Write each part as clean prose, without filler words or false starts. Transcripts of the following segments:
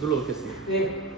눌러놓겠습니다. 네.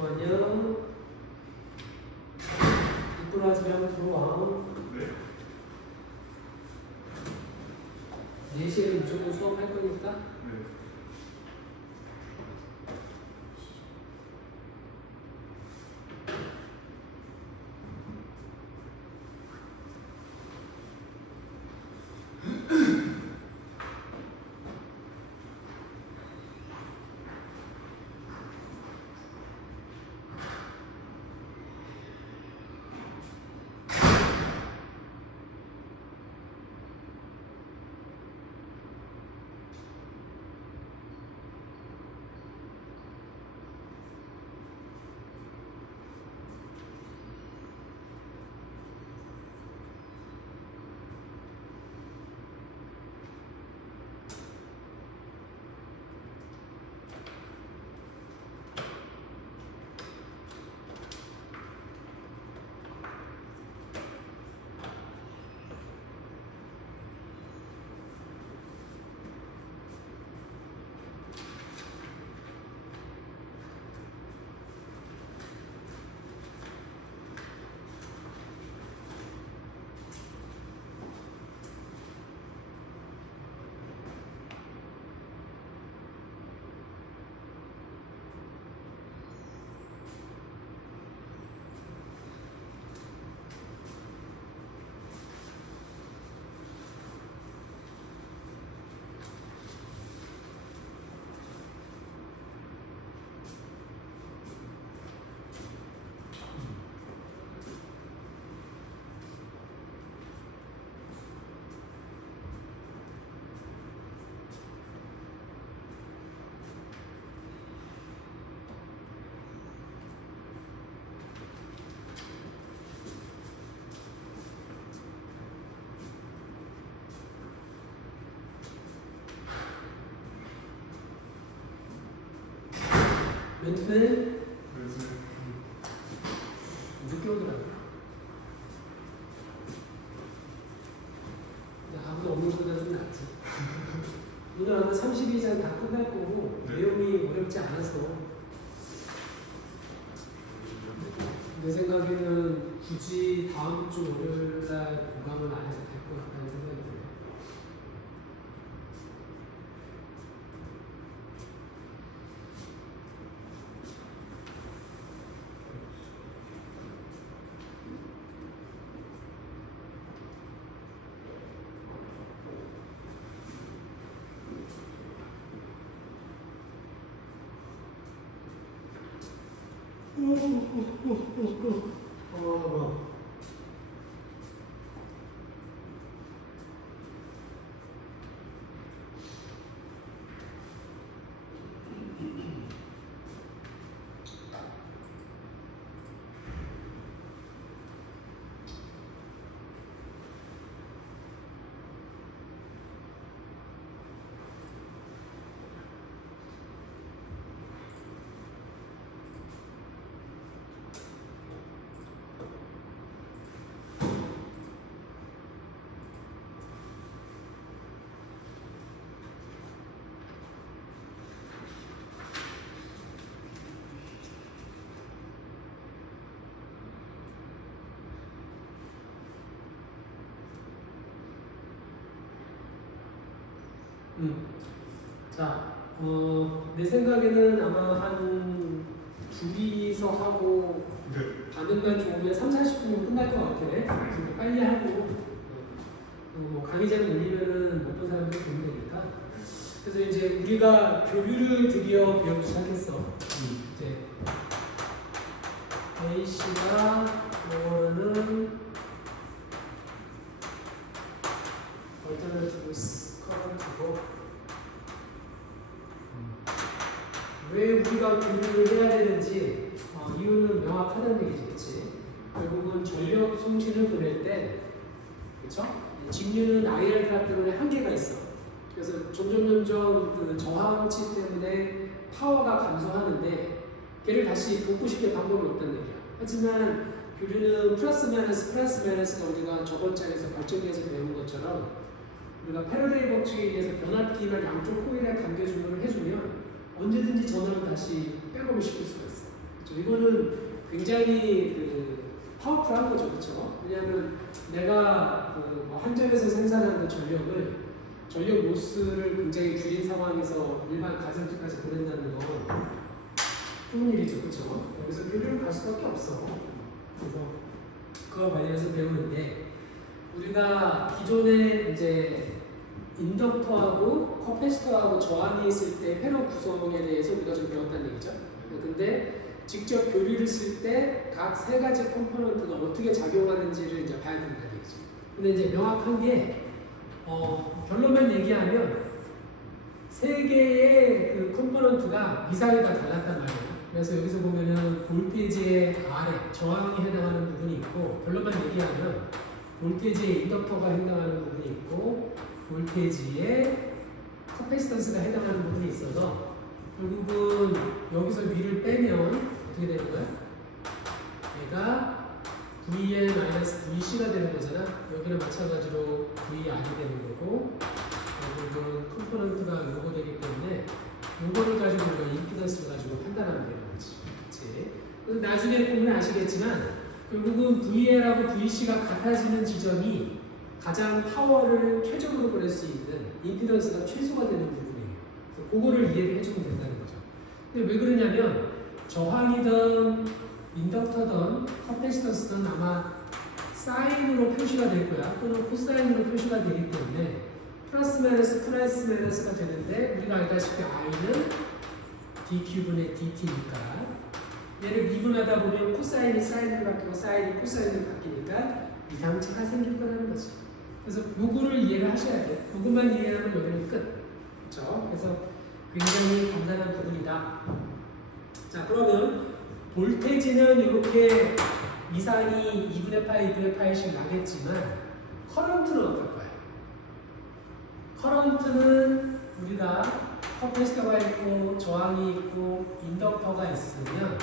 안녕. 부끄러워하지 말고 들어와. 네. 4시에는 무조건 수업할 거니까. 네. 멘트는 그래서 늦게 오더라고요. 아무도 없는 것보다 좀 낫지. 오늘 아마 32장 다 끝날 거고, 네. 내용이 어렵지 않아서. 내 생각에는 굳이 다음 주 월요일 날 공감을 안 해도 될 것 같다는 생각이 들어요. 자, 내 생각에는 아마 한 둘이서 하고 네. 반응만 좋으면 3, 40분이면 끝날 것 같아. 그래서 빨리 하고 뭐 강의자를 올리면은 못 본 사람들 보면 되니까 그래서 이제 우리가 교류를 드디어 배우기 시작했어. 이제 A씨가 원하는 alternative current고 왜 우리가 교류를 해야 되는지 이유는 명확하다는 얘기지, 그렇지? 결국은 전력 송신을 보낼 때, 그렇죠? 직류는 IR 값 때문에 한계가 있어. 그래서 점점 그 저항치 때문에 파워가 감소하는데 걔를 다시 복구시킬 방법이 없다는 얘기야. 하지만 교류는 플러스 마이너스가 우리가 저번 장에서 발전기에서 배운 것처럼 우리가 패러데이 법칙에 의해서 변압기를 양쪽 코일에 감겨주문을 해주면 언제든지 전원을 다시 백업을 시킬 수가 있어. 그렇죠? 이거는 굉장히 파워풀한 거죠, 그렇죠? 왜냐하면 내가 한전에서 생산하는 전력 로스를 굉장히 줄인 상황에서 일반 가정집까지 보낸다는 건 좋은 일이죠, 그렇죠? 그래서 교류를 갈 수밖에 없어. 그래서 그거 관련해서 배우는데 우리가 기존에 이제 인덕터하고 커패시터하고 저항이 있을 때 패널 구성에 대해서 우리가 좀 배웠다는 얘기죠. 근데 직접 교류를 쓸 때 각 세 가지 컴포넌트가 어떻게 작용하는지를 이제 봐야 된다는 얘기죠. 근데 이제 명확한 게 결론만 얘기하면 세 개의 그 컴포넌트가 미사일이 다 달랐단 말이에요. 그래서 여기서 보면은 볼테이지의 아래 저항이 해당하는 부분이 있고, 결론만 얘기하면 볼테이지의 인덕터가 해당하는 부분이 있고 볼테이지의 커패시턴스가 해당하는 부분이 있어서 결국은 여기서 위를 빼면 어떻게 되는 거야? 얘가 VN-VC가 되는 거잖아. 여기는 마찬가지로 VR이 되는 거고, 결국은 컴포넌트가 요거 되기 때문에 요거를 가지고 우리가 임피던스를 가지고 판단하면 되는 거지. 그치? 그래서 나중에 보면 아시겠지만 결국은 VL하고 VC가 같아지는 지점이 가장 파워를 최적으로 보낼 수 있는 임피던스가 최소가 되는 부분이에요. 그래서 그거를 이해를 해주면 된다는 거죠. 근데 왜 그러냐면 저항이든 인덕터든 커패시턴스든 아마 사인으로 표시가 될 거야. 또는 코사인으로 표시가 되기 때문에 플러스 마이너스가 되는데 우리가 알다시피 I는 dQ분의 dt니까 얘를 미분하다 보면 코사인이 사인으로 바뀌고 사인이 코사인으로 바뀌니까 이상치가 생길 거라는 거지. 그래서 요거를 이해를 하셔야 돼. 요것만 이해하면 여기는 끝. 그렇죠? 그래서 굉장히 간단한 부분이다. 자, 그러면 볼테이지는 이렇게 이상이 2분의 파이, 2분의 파이씩 나겠지만 커런트는 어떨 거야? 커런트는 우리가 커패시터가 있고 저항이 있고 인덕터가 있으면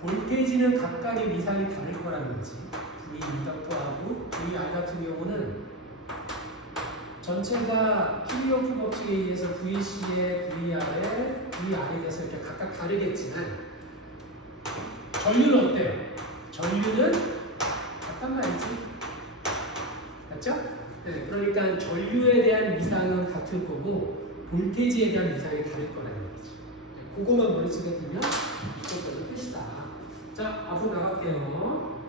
볼테이지는 각각의 미상이 다를 거라는 거지. V 인덕터하고 VR 같은 경우는 전체가 필리오프 법칙에 의해서 VC에 VR에 대해서 이렇게 각각 다르겠지만 전류는 어때요? 전류는 같단 말이지. 맞죠? 네, 그러니까 전류에 대한 미상은 같을 거고 볼테이지에 대한 미상이 다를 거라는 거지. 그거만 머릿속에 두면 무조건 끝이다. 자, 앞으로 나갈게요.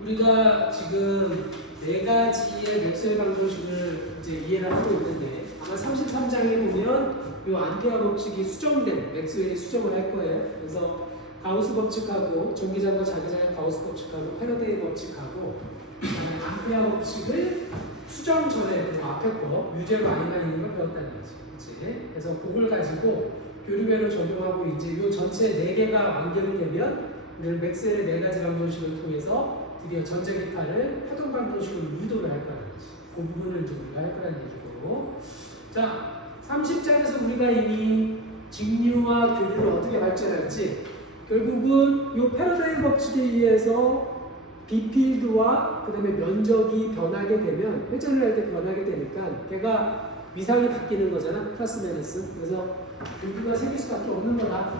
우리가 지금 네 가지의 맥스웰 방정식을 이제 이해를 하고 있는데 아마 33장에 보면 이 암페어 법칙이 수정된 맥스웰이 수정을 할 거예요. 그래서 가우스 법칙하고 전기장과 자기장의 가우스 법칙하고 패러데이 법칙하고 암페어 법칙을 수정 전에 앞에 거 유제로 아니만 있는 걸 배웠다는 거지. 그치? 그래서 그걸 가지고 교류배로 적용하고 이제 이 전체 4개가 완결이 되면 우리는 맥스웰의 4가지 방정식을 통해서 드디어 전자기파를 파동 방정식으로 유도를 할 거라는 거지. 그 부분을 좀 우리가 할 거라는 얘기고. 자, 30장에서 우리가 이미 직류와 교류를 어떻게 발전할지 결국은 이 패러다임 법칙에 의해서 B필드와 그 다음에 면적이 변하게 되면 회전을 할 때 변하게 되니까 걔가 위상이 바뀌는 거잖아. 플러스 마이너스. 그래서 교류가 생길 수밖에 없는 거다.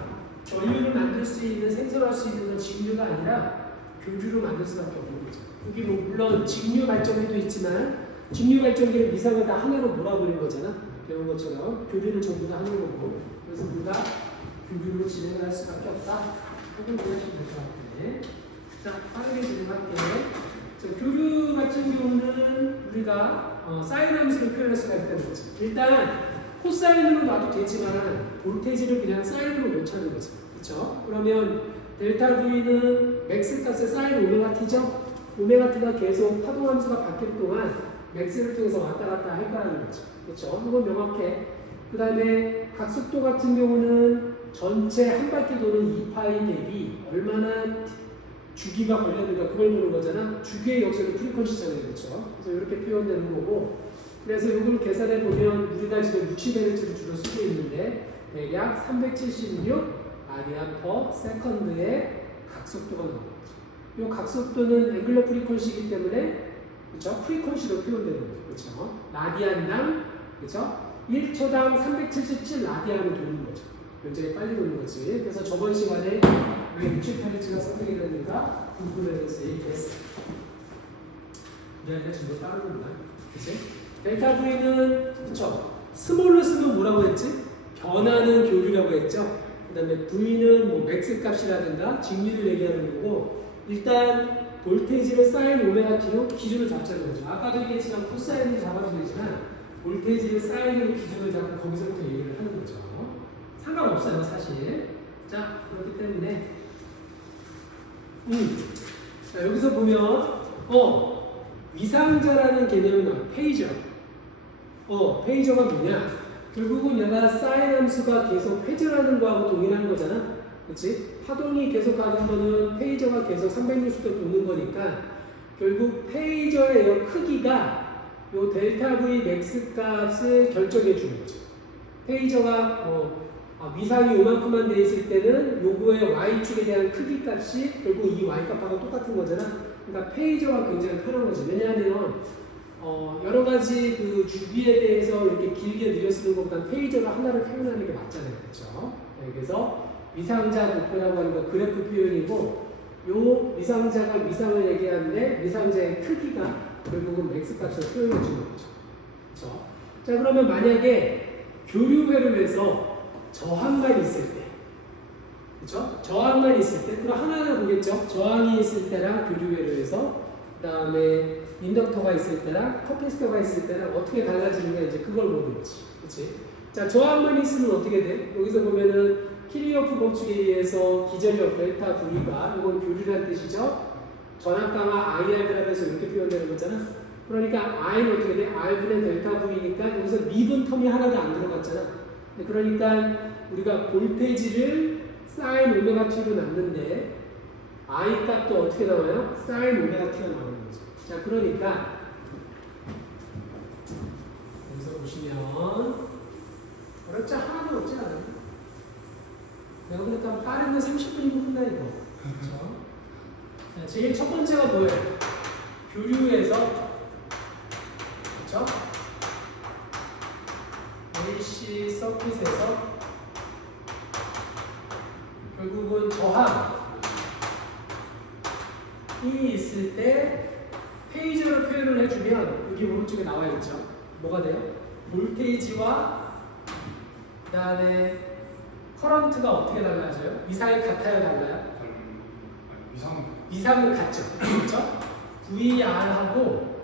전류를 만들 수 있는 생성할 수 있는 건 직류가 아니라 교류로 만들 수밖에 없는 거죠. 여기 뭐 물론 직류 발전기도 있지만 직류 발전기는 위상을 다 하나로 몰아버린 거잖아. 배운 것처럼 교류는 전부 다 하는 거고. 그래서 우리가 교류로 진행을 할 수밖에 없다. 조금 이해하시면 될 것 같은데. 자, 빠르게 진행할게요. 자, 교류 같은 경우는 우리가 사인 함수로 표현할 수가 있다는 거지. 일단 코사인으로 놔도 되지만 볼테이지를 그냥 사인으로 놓자는 거지. 그렇죠? 그러면 델타 V는 맥스 값의 사인 오메가 t죠? 오메가 t가 계속 파동 함수가 바뀔 동안 맥스를 통해서 왔다 갔다 할 거라는 거죠. 그렇죠? 이건 명확해. 그 다음에 각속도 같은 경우는 전체 한 바퀴 도는 2파이 대비 얼마나 주기가 걸렸는가 그걸 보는 거잖아. 주기의 역수는 프리퀀시잖아요. 그렇죠? 그래서 이렇게 표현되는 거고, 그래서 이걸 계산해 보면 우리가 지금 60Hz를 주로 쓰고 있는데 대략 376 라디안 퍼 세컨드의 각속도가 나오는 거죠. 이 각속도는 앵글러 프리퀀시이기 때문에 그렇죠? 프리퀀시로 표현되는 거죠. 그렇죠? 라디안당 그렇죠? 1초당 377 라디안을 도는 거죠. 굉장히 빨리 도는 거지. 그래서 저번 시간에 왜 60Hz가 선택이 되는가 궁금해 해서 얘기했어. 우리한테 지금 빠르구나. 그치? 델타 V는 그쵸? 스몰로 쓰면 뭐라고 했지? 변하는 교류라고 했죠? 그 다음에 V는 뭐 맥스 값이라든가 직류를 얘기하는 거고, 일단 볼테이지를 사인 오메가 t로 기준을 잡자는 거죠. 아까도 얘기했지만 코사인을 잡아도 되지만 볼테이지를 사인으로 기준을 잡고 거기서부터 얘기를 하는 거죠. 상관없어요 사실. 자, 그렇기 때문에 자, 여기서 보면 위상자라는 개념이 나와요. 페이저. 페이저가 뭐냐? 결국은 얘가 사인 함수가 계속 회전하는 거하고 동일한 거잖아. 그렇지? 파동이 계속 가는 거는 페이저가 계속 360도 도는 거니까 결국 페이저의 크기가 요 델타 V 맥스 값을 결정해 주는 거죠. 페이저가 위상이 요만큼만 돼 있을 때는 요거의 y축에 대한 크기 값이 결국 이 y값하고 똑같은 거잖아. 그러니까 페이저가 굉장히 편한 거지. 왜냐하면 여러 가지 그 주기에 대해서 이렇게 길게 늘려 쓰는 것보다 페이저가 하나를 표현하는 게 맞잖아요. 그렇죠? 네, 그래서 위상자 도표라고 하는 건 그래프 표현이고, 요 위상자가 위상을 얘기하는데 위상자의 크기가 결국은 맥스 값을 표현해 주는 거죠. 그렇죠? 자, 그러면 만약에 교류회를 해서 저항만 있을 때, 그렇죠? 저항만 있을 때, 그럼 하나하나 보겠죠? 저항이 있을 때랑 교류회를 해서, 그 다음에 인덕터가 있을 때랑 커피스터가 있을 때랑 어떻게 달라지는가 이제 그걸 보는 거지. 그렇지? 자, 저항만 있으면 어떻게 돼? 여기서 보면은 키리어프 법칙에 의해서 기전력 델타 V가 이건 교류라는 뜻이죠. 전압 강화 IR이라면서 이렇게 표현되는 거잖아. 그러니까 I는 어떻게 돼? R분의 델타 V니까 여기서 미분 텀이 하나도 안 들어갔잖아. 그러니까 우리가 볼테이지를 사인 오메가 t로 놨는데 I 값도 어떻게 나와요? 사인 오메가 t가 나오는 거죠. 자, 그러니까 여기서 보시면 어렵지 하나도 없지 않아요. 내가 보니까 빠른 건 30분이면 끝나 이거. 그렇죠? 자, 제일 첫 번째가 뭐예요? 교류에서 그렇죠? AC 서킷에서 결국은 저항이 있을 때 페이저로 표현을 해주면 여기 오른쪽에 나와 있죠. 뭐가 돼요? 볼테이지와 그 다음에 커런트가 어떻게 달라져요? 위상이 같아요, 달라요? 위상은 같죠. 그렇죠? VR하고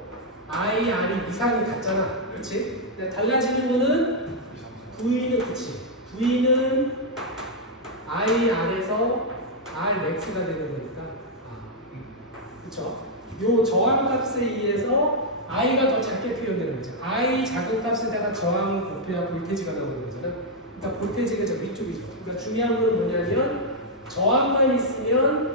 IR이 위상이 같잖아. 그렇지? 달라지는 거는 V는 그치. V는 IR에서 Rmax가 되는 거니까. 그렇죠? 요 저항값에 의해서 I가 더 작게 표현되는 거죠. I 작은 값에다가 저항을 곱해야 볼테이지가 나오는 거잖아. 그러니까 볼테이지가 저 위쪽이죠. 그러니까 중요한 건 뭐냐면 저항만 있으면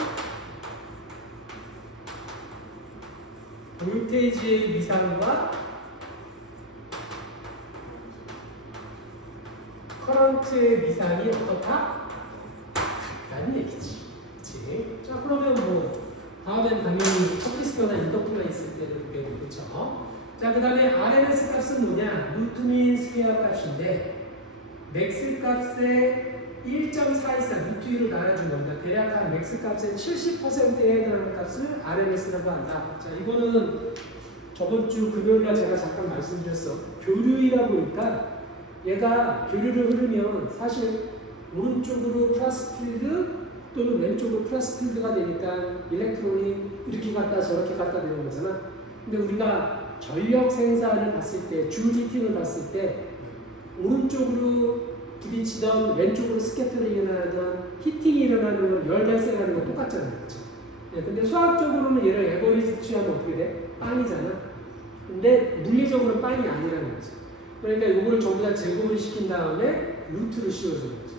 볼테이지의 위상과 커런트의 위상이 어떻다? 같다는 얘기지. 그치? 자, 그러면 뭐 다음엔 당연히 커피스터나 인덕터가 있을 때는 그게 되겠죠. 자, 그 다음에 RMS 값은 뭐냐? 루트 민 스퀘어 값인데 맥스 값의 1.424 루트 2로 나눠준 겁니다. 대략 한 맥스 값의 70%에 해당하는 값을 RMS라고 한다. 자, 이거는 저번 주 금요일날 제가 잠깐 말씀드렸어. 교류이다 보니까 얘가 교류를 흐르면 사실 오른쪽으로 플러스 필드 또는 왼쪽으로 플러스 필드가 되니까 일렉트론이 이렇게 갔다 저렇게 갔다 되는 거잖아. 근데 우리가 전력 생산을 봤을 때, 줄 히팅을 봤을 때 오른쪽으로 부딪히던 왼쪽으로 스캐터링이 일어나던 히팅이 일어나는 건 열 발생하는 건 똑같잖아요. 그렇죠? 네, 근데 수학적으로는 얘를 에버리지 취하면 어떻게 돼? 빵이잖아. 근데 물리적으로는 빵이 아니라는 거지. 그러니까 이거를 전부 다 제곱을 시킨 다음에 루트를 씌워주는 거지.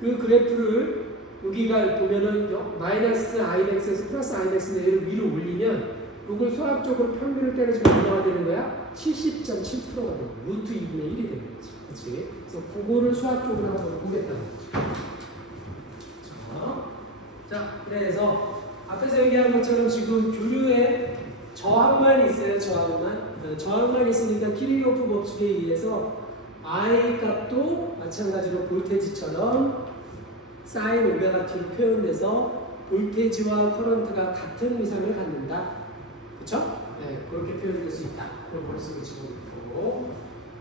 그 그래프를 여기가 보면은 마이너스 imax에서 플러스 imax인데 얘를 위로 올리면 이걸 수학적으로 평균을 때려주면 얼마가 되는 거야? 70.7%가 되는 거야. 루트 2분의 1이 되는 거지. 그치? 그래서 그거를 수학적으로 한번 보겠다는 거지. 자, 그래서 앞에서 얘기한 것처럼 지금 교류에 저항만 있어요. 저항만 있으니까 키르호프 법칙에 의해서 I 값도 마찬가지로 볼테지처럼 사인 오메가 t로 표현돼서 볼테지와 커런트가 같은 위상을 갖는다. 그렇죠? 네, 그렇게 표현될 수 있다. 그런 머릿속에 집어넣고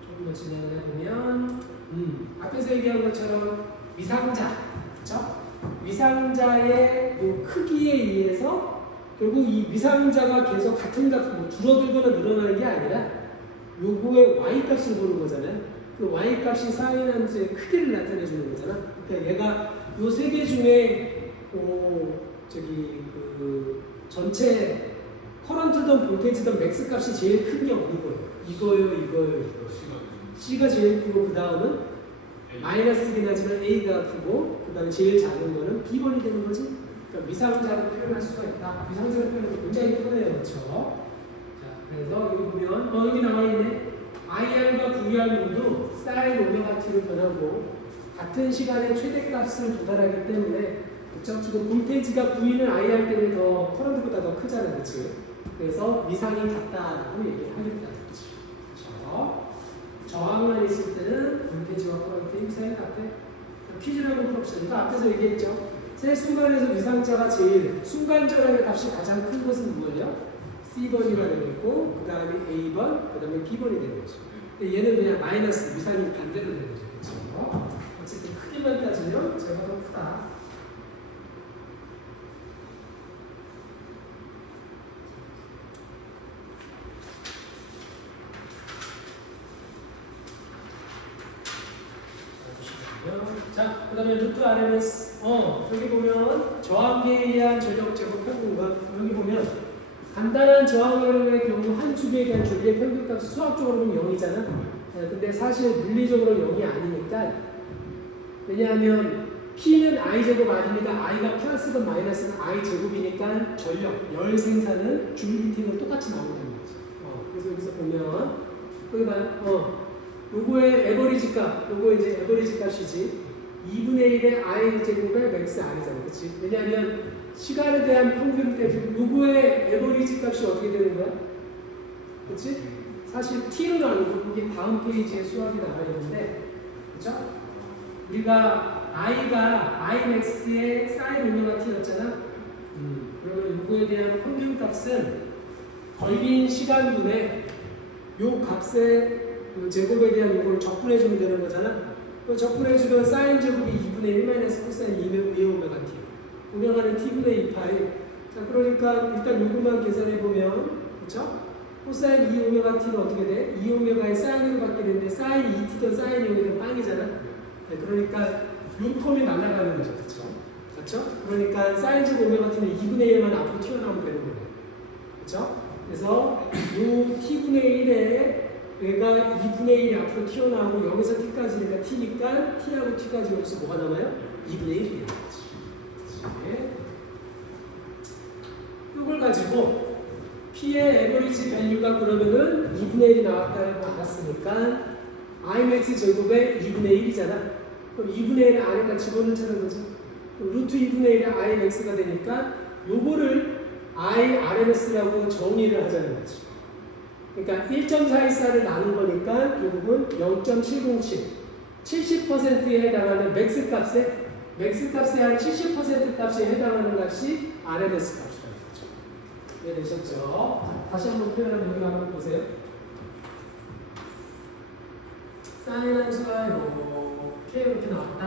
조금 더 진행을 해보면 앞에서 얘기한 것처럼 위상자, 그렇죠? 위상자의 요 크기에 의해서 결국 이 위상자가 계속 같은 값, 뭐 줄어들거나 늘어나는 게 아니라 요거의 y 값을 보는 거잖아요. 그 y 값이 사인 함수의 크기를 나타내 주는 거잖아. 그러니까 얘가 요 세 개 중에 전체 커런트든 볼테이지든 맥스 값이 제일 큰 게 어느 거예요? 이거요. C가 제일 크고 그 다음은 마이너스긴 하지만 A가 크고 그 다음에 제일 작은 거는 B번이 되는 거지. 그러니까 위상자로 표현할 수가 있다. 위상자로 표현하면 굉장히 편해요. 그렇죠? 자, 그래서 여기 보면 여기 나와 있네. IR과 VR 모두 사인 오메가 t로 변하고 같은 시간에 최대값을 도달하기 때문에 그렇죠? 지금 볼테이지가 V는 IR 때문에 더 커런트보다 더 크잖아요. 그렇지? 그래서 위상이 같다라고 얘기를 하겠다는 거지. 그렇죠? 저항만 있을 때는 볼테이지와 커런트의 위상이 같아. 퀴즈라고 풀어봅시다. 이거 앞에서 얘기했죠? 세 순간에서 위상자가 제일 순간절하의 값이 가장 큰 것은 뭐예요? C번이가 되고 그 다음에 A번, 그 다음에 B번이 되는 거죠. 근데 얘는 그냥 마이너스 위상이 반대로 되는 거죠. 그렇죠? 어쨌든 크기만 따지면 제가 더 크다. 자, 그 다음에 루트 RMS. 여기 보면 저항계에 의한 전력 제곱 평균과 여기 보면 간단한 저항의 경우 한 주기에 대한 주기의 평균값이 수학적으로 보면 0이잖아. 근데 사실 물리적으로 0이 아니니까 왜냐하면 P는 I제곱 아니니까 I가 플러스든 마이너스는 I제곱이니까 전력, 열 생산은 줄 히팅은 똑같이 나온다는 거지. 그래서 여기서 보면 여기 봐. 요거의 에버리지 값, 요거 이제 에버리지 값이지. 2분의 1의 I 제곱의 맥스 R이잖아. 그치? 왜냐하면 시간에 대한 평균 때문에 요거의 에버리지 값이 어떻게 되는 거야? 그치? 사실 T로 나누고 이게 다음 페이지에 수학이 나와 있는데 그쵸? 우리가 I가 I max의 사인 오메가 T였잖아? 그러면 요거에 대한 평균 값은 걸린 시간분에 요 값의 그 제곱에 대한 이걸 적분해주면 되는 거잖아. 그 적분해주면 사인 제곱이 2분의 1 마이너스 코사인 2 오메가 t. 오메가는 t분의 2파이. 자, 그러니까 일단 요것만 계산해보면, 그쵸? 코사인 2 오메가 t는 어떻게 돼? 2 오메가의 사인으로 바뀌게 되는데, 사인 2t든 사인 2오면 빵이잖아. 네, 그러니까 요 텀이 날아가는 거죠. 그쵸? 그쵸? 그러니까 사인 제곱 오메가 t는 2분의 1만 앞으로 튀어나오면 되는 거예요. 그쵸? 그래서 요 t분의 1에 얘가 2분의 1이 앞으로 튀어나오고 여기서 t까지니까 t니까 t하고 t까지 여기서 뭐가 남아요? 2분의 1이 되는 거지. 이걸 가지고 p의 에버리지 밸류가 그러면은 2분의 1이 나왔다고 알았으니까 imax 제곱에 2분의 1이잖아. 그럼 2분의 1을 안에다 집어넣자는 거지. 루트 2분의 1의 imax가 되니까 요거를 irms라고 정의를 하자는 거지. 그러니까 1.414를 나눈 거니까 결국은 0.707 70%에 해당하는 맥스 값에 한 70% 값에 해당하는 값이 RMS 값이라는 거죠. 이해되셨죠? 다시 한번 표현하면 여기 한번 보세요. 사인 함수가 이렇게 나왔다.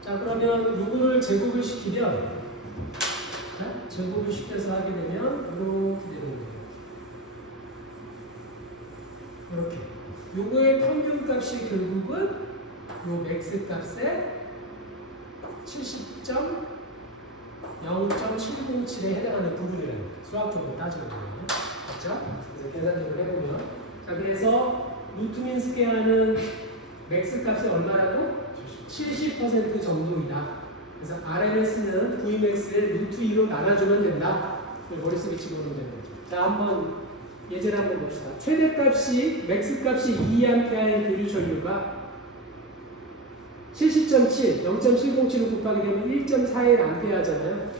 자, 그러면 요거를 제곱을 시키면 제곱을 시켜서 하게 되면 이렇게 되는 거예요. 이렇게. 요거의 평균 값이 결국은 요 맥스 값의 70.0.707에 해당하는 부분이라는 거예요. 수학적으로 따지면. 맞죠? 그래서 계산적으로 해보면. 자, 그래서 루트민 스퀘어는 맥스 값이 얼마라고? 70% 정도이다. 그래서 RMS는 Vmax를 루트 2로 나눠주면 된다. 머릿속에 집어넣으면 되는 거죠. 자, 한번 예제를 한번 봅시다. 최대값이 맥스 값이 2A인 교류 전류가 70.7, 0.707을 곱하게 되면 1.41A잖아요.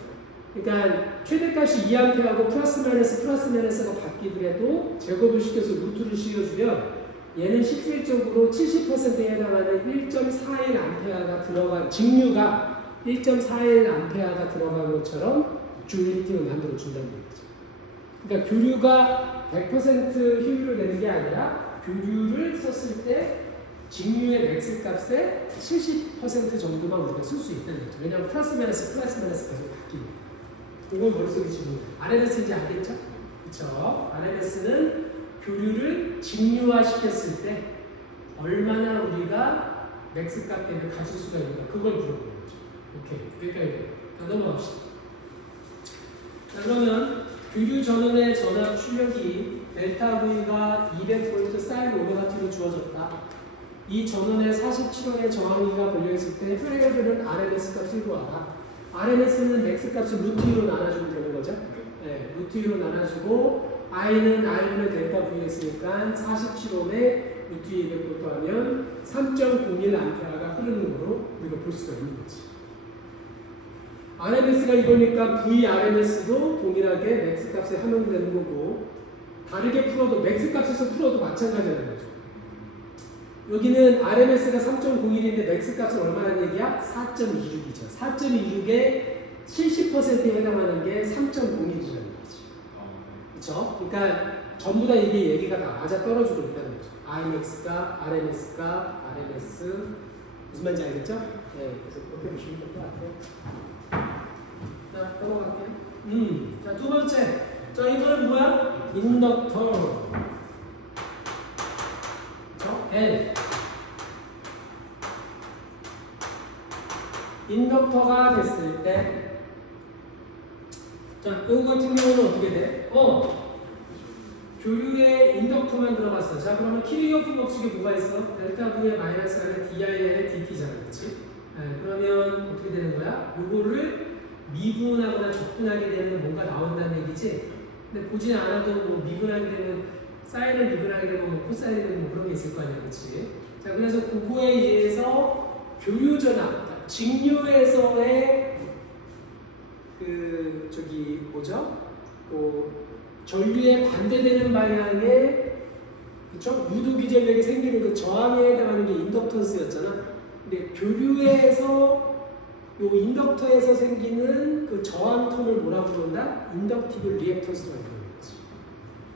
그러니까 최대값이 2A하고 플러스 마이너스가 바뀌더라도 제곱을 시켜서 루트를 씌워주면 얘는 실질적으로 70%에 해당하는 1.41A가 들어간 직류가 1.41A가 들어간 것처럼 듀얼리티를 만들어 준다는 거죠. 그러니까 교류가 100% 효율을 내는 게 아니라 교류를 썼을 때 직류의 맥스 값의 70% 정도만 우리가 쓸 수 있다는 거죠. 왜냐하면 플러스 마이너스 계속 바뀌니까. 이걸 머릿속에 집어넣어요. RMS인지 알겠죠? 그렇죠? RMS는 교류를 직류화 시켰을 때 얼마나 우리가 맥스 값 대비를 가질 수가 있는가 그걸 물어보는 거죠. 오케이, 여기까지. 자, 넘어갑시다. 자, 그러면 교류 전원의 전압 출력이 델타 V가 200V 사인 오메가 t로 주어졌다. 이 전원에 47원의 저항기가 걸려있을 때 페레어드는 RMS 값을 구하라. RMS는 맥스 값을 루트 2로 나눠주면 되는 거죠. 네, 루트 2로 나눠주고 I는 I분의 델타 V였으니까 47옴에 루트 200V 하면 3.01A가 흐르는 거로 우리가 볼 수가 있는 거지. RMS가 이거니까 VRMS도 동일하게 맥스 값에 함용되는 거고 다르게 풀어도 맥스 값에서 풀어도 마찬가지라는 거죠. 여기는 RMS가 3.01인데 맥스 값은 얼마라는 얘기야? 4.26이죠. 4.26에 70%에 해당하는 게 3.01이라는 거지. 그렇죠? 그러니까 전부 다 이게 얘기가 다 맞아 떨어지고 있다는 거죠. IMAX가 RMS가 RMS 무슨 말인지 알겠죠? 네, 그래서 그렇게 보시면 될 것 같아요. 자, 넘어갈게요. 자, 두 번째. 자, 이거는 뭐야? 인덕터. 그렇죠? L. 인덕터가 됐을 때, 자, 이거 같은 경우는 어떻게 돼? 교류에 인덕터만 들어갔어. 자, 그러면 키르교프 법칙에 뭐가 있어? 델타 V의 마이너스 R의 DI의 DT잖아, 그렇지? 네, 그러면 어떻게 되는 거야? 요거를 미분하거나 적분하게 되면 뭔가 나온다는 얘기지? 근데 보지 않아도 뭐 미분하게 되면 사인을 미분하게 되면 뭐 코사인이 되면 뭐 그런 게 있을 거 아니야, 그렇지? 자, 그래서 그거에 의해서 교류 전압, 직류에서의 그 저기 뭐죠? 전류에 반대되는 방향의 그쵸? 유도 기전력이 생기는 그 저항에 해당하는 게 인덕턴스였잖아. 근데 교류에서 요 인덕터에서 생기는 그 저항 톤을 뭐라 부른다? 인덕티브 리액턴스라고 부르는 거지.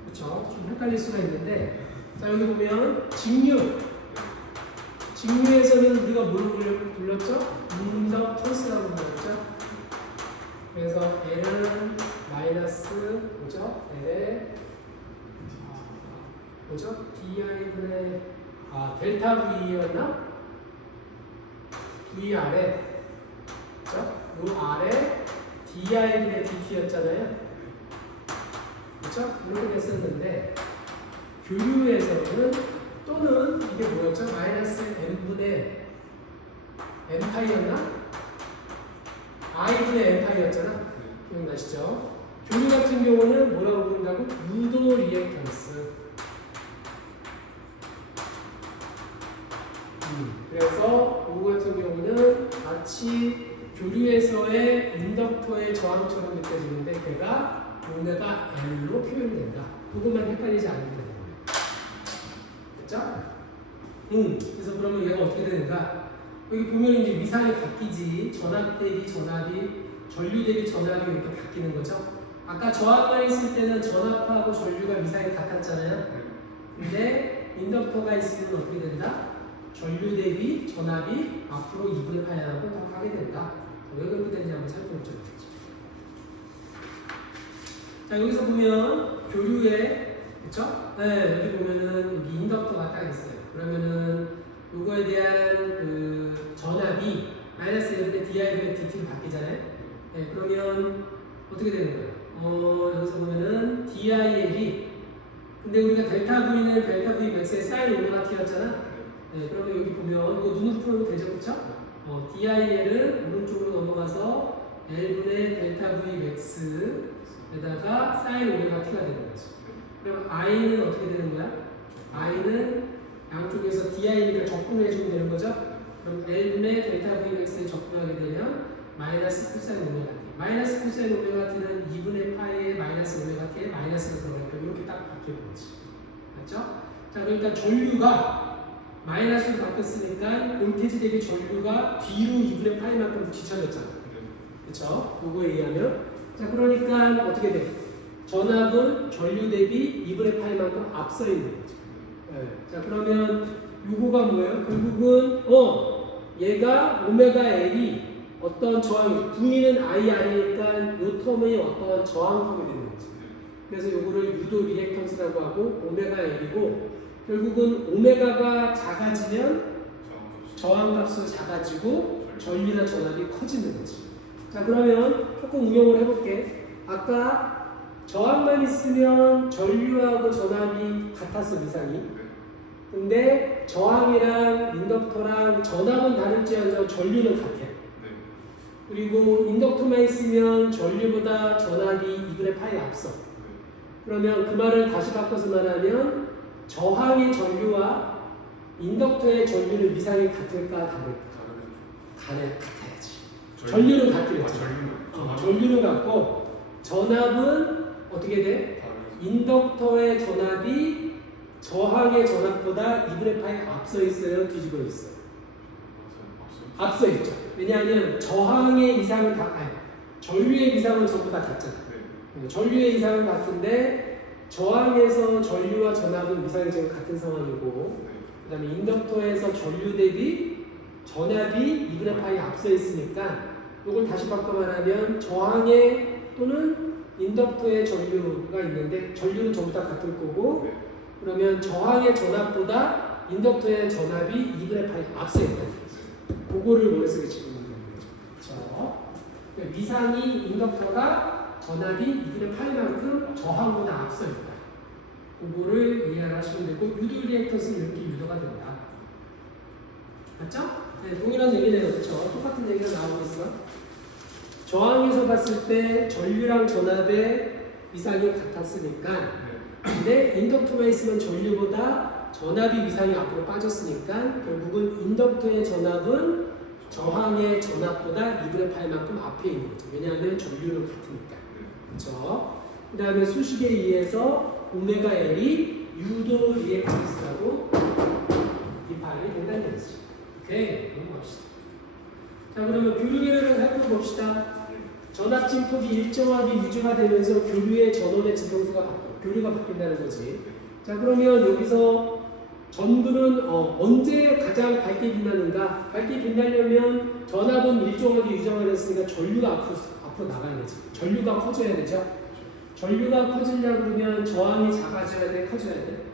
그렇죠? 좀 헷갈릴 수가 있는데, 자 여기 보면 직류에서는 우리가 뭘 불렀죠? 인덕턴스라고 불렀죠. 그래서 L은 마이너스 뭐죠? L에 뭐죠? DI분의 델타 V였나? V 아래 그렇죠? 요 아래 DI분의 DT였잖아요. 그렇죠? 이렇게 됐었는데 교류에서는 또는 이게 뭐였죠? 마이너스 N분의 N파이였나? I분의 N파이였잖아. 기억나시죠? 교류 같은 경우는 뭐라고 부른다고? 유도 리액턴스. 그래서 이거 같은 경우는 같이 교류에서의 인덕터의 저항처럼 느껴지는데 걔가 용내가 L로 표현된다. 그것만 헷갈리지 않으면 되는 거예요. 됐죠? 그래서 그러면 얘가 어떻게 되는가? 여기 보면 이제 위상이 바뀌지. 전압 대비 전압이, 전류 대비 전압이 이렇게 바뀌는 거죠. 아까 저항만 있을 때는 전압하고 전류가 위상이 같았잖아요. 근데 인덕터가 있으면 어떻게 된다? 전류 대비 전압이 앞으로 2분의 파이하고 더 가게 된다. 왜 그렇게 됐냐 한번 살펴보죠. 자, 여기서 보면 교류에 그쵸? 네, 여기 보면은 여기 인덕터가 딱 있어요. 그러면은 요거에 대한 그 전압이 마이너스 1분의 di분의 dt로 바뀌잖아요. 네, 그러면 어떻게 되는 거예요? 여기서 보면은 dil이 근데 우리가 델타 V는 델타 V 맥스의 사인 오메가 t였잖아. 네, 그러면 여기 보면 이거 눈으로 풀어도 되죠, 그쵸? dil은 오른쪽으로 넘어가서 L분의 델타 V 맥스에다가 사인 오메가 t가 되는 거지. 그럼 i는 어떻게 되는 거야? i는 양쪽에서 di니까 적분을 해주면 되는 거죠? 그럼 L분의 델타 V 맥스에 적분하게 되면 마이너스 코사인 오메가 t. 마이너스 코사인 오메가 t는 2분의 파이에 마이너스 오메가 t에 마이너스가 들어가니까 이렇게 딱 바뀌는 거지. 맞죠? 자, 그러니까 전류가 마이너스로 바뀌었으니까 볼테지 대비 전류가 뒤로 2분의 파이만큼 뒤쳐졌잖아. 그쵸? 그거에 의하면. 자, 그러니까 어떻게 돼? 전압은 전류 대비 2분의 파이만큼 앞서 있는 거죠. 네. 자, 그러면 요거가 뭐예요? 결국은 얘가 오메가 L이 어떤 저항, V는 I 아니니까 요 텀의 어떤 저항 텀이 되는 거죠. 그래서 요거를 유도 리액턴스라고 하고 오메가 L이고 결국은 오메가가 작아지면 저항값도 작아지고 전류나 전압이 커지는 거지. 자, 그러면 조금 응용을 해볼게. 아까 저항만 있으면 전류하고 전압이 같았어, 이상이. 근데 저항이랑 인덕터랑 전압은 다를지언정 전류는 같아. 그리고 인덕터만 있으면 전류보다 전압이 2분의 파이 앞서. 그러면 그 말을 다시 바꿔서 말하면 저항의 전류와 인덕터의 전류는 위상이 같을까 다를까? 같아야지. 전류는 같겠죠. 전류는 같고 전압은 어떻게 돼? 인덕터의 전압이 저항의 전압보다 2분의 파이 앞서 있어요? 뒤집어 있어요? 앞서 있죠. 왜냐하면 저항의 이상은 전류의 이상은 전부 다 같잖아. 전류의 이상은 같은데 저항에서 전류와 전압은 이상이 지금 같은 상황이고 그 다음에 인덕터에서 전류 대비 전압이 2분의 파이 앞서 있으니까 이걸 다시 바꿔 말하면 저항의 또는 인덕터의 전류가 있는데 전류는 전부 다 같을 거고 그러면 저항의 전압보다 인덕터의 전압이 2분의 파이 앞서 있다. 그거를 머릿속에 집어넣는 거죠. 그렇죠? 위상이 인덕터가 전압이 2분의 파이만큼 저항보다 앞서 있다. 그거를 이해하시면 되고 유도 리액터스는 이렇게 유도가 된다. 맞죠? 네, 동일한 얘기네요. 그렇죠? 똑같은 얘기가 나오고 있어. 저항에서 봤을 때 전류랑 전압의 위상이 같았으니까 근데 인덕터만 있으면 전류보다 전압이 위상이 앞으로 빠졌으니까 결국은 인덕터의 전압은 저항의 전압보다 2분의 8만큼 앞에 있는 거죠. 왜냐하면 전류는 같으니까. 그렇죠? 그 다음에 수식에 의해서 오메가 L이 유도 리액턴스라고 디파인이 된다는 거지. 오케이, 넘어갑시다. 자, 그러면 교류계를 살펴봅시다. 전압 진폭이 일정하게 유지가 되면서 교류의 전원의 진동수가 교류가 바뀐다는 거지. 자, 그러면 여기서 전구는 언제 가장 밝게 빛나는가? 밝게 빛나려면 전압은 일정하게 유정을 했으니까 전류가 앞으로 나가야 되지. 전류가 커져야 되죠. 전류가 커지려고 그러면 저항이 작아져야 돼? 커져야 돼?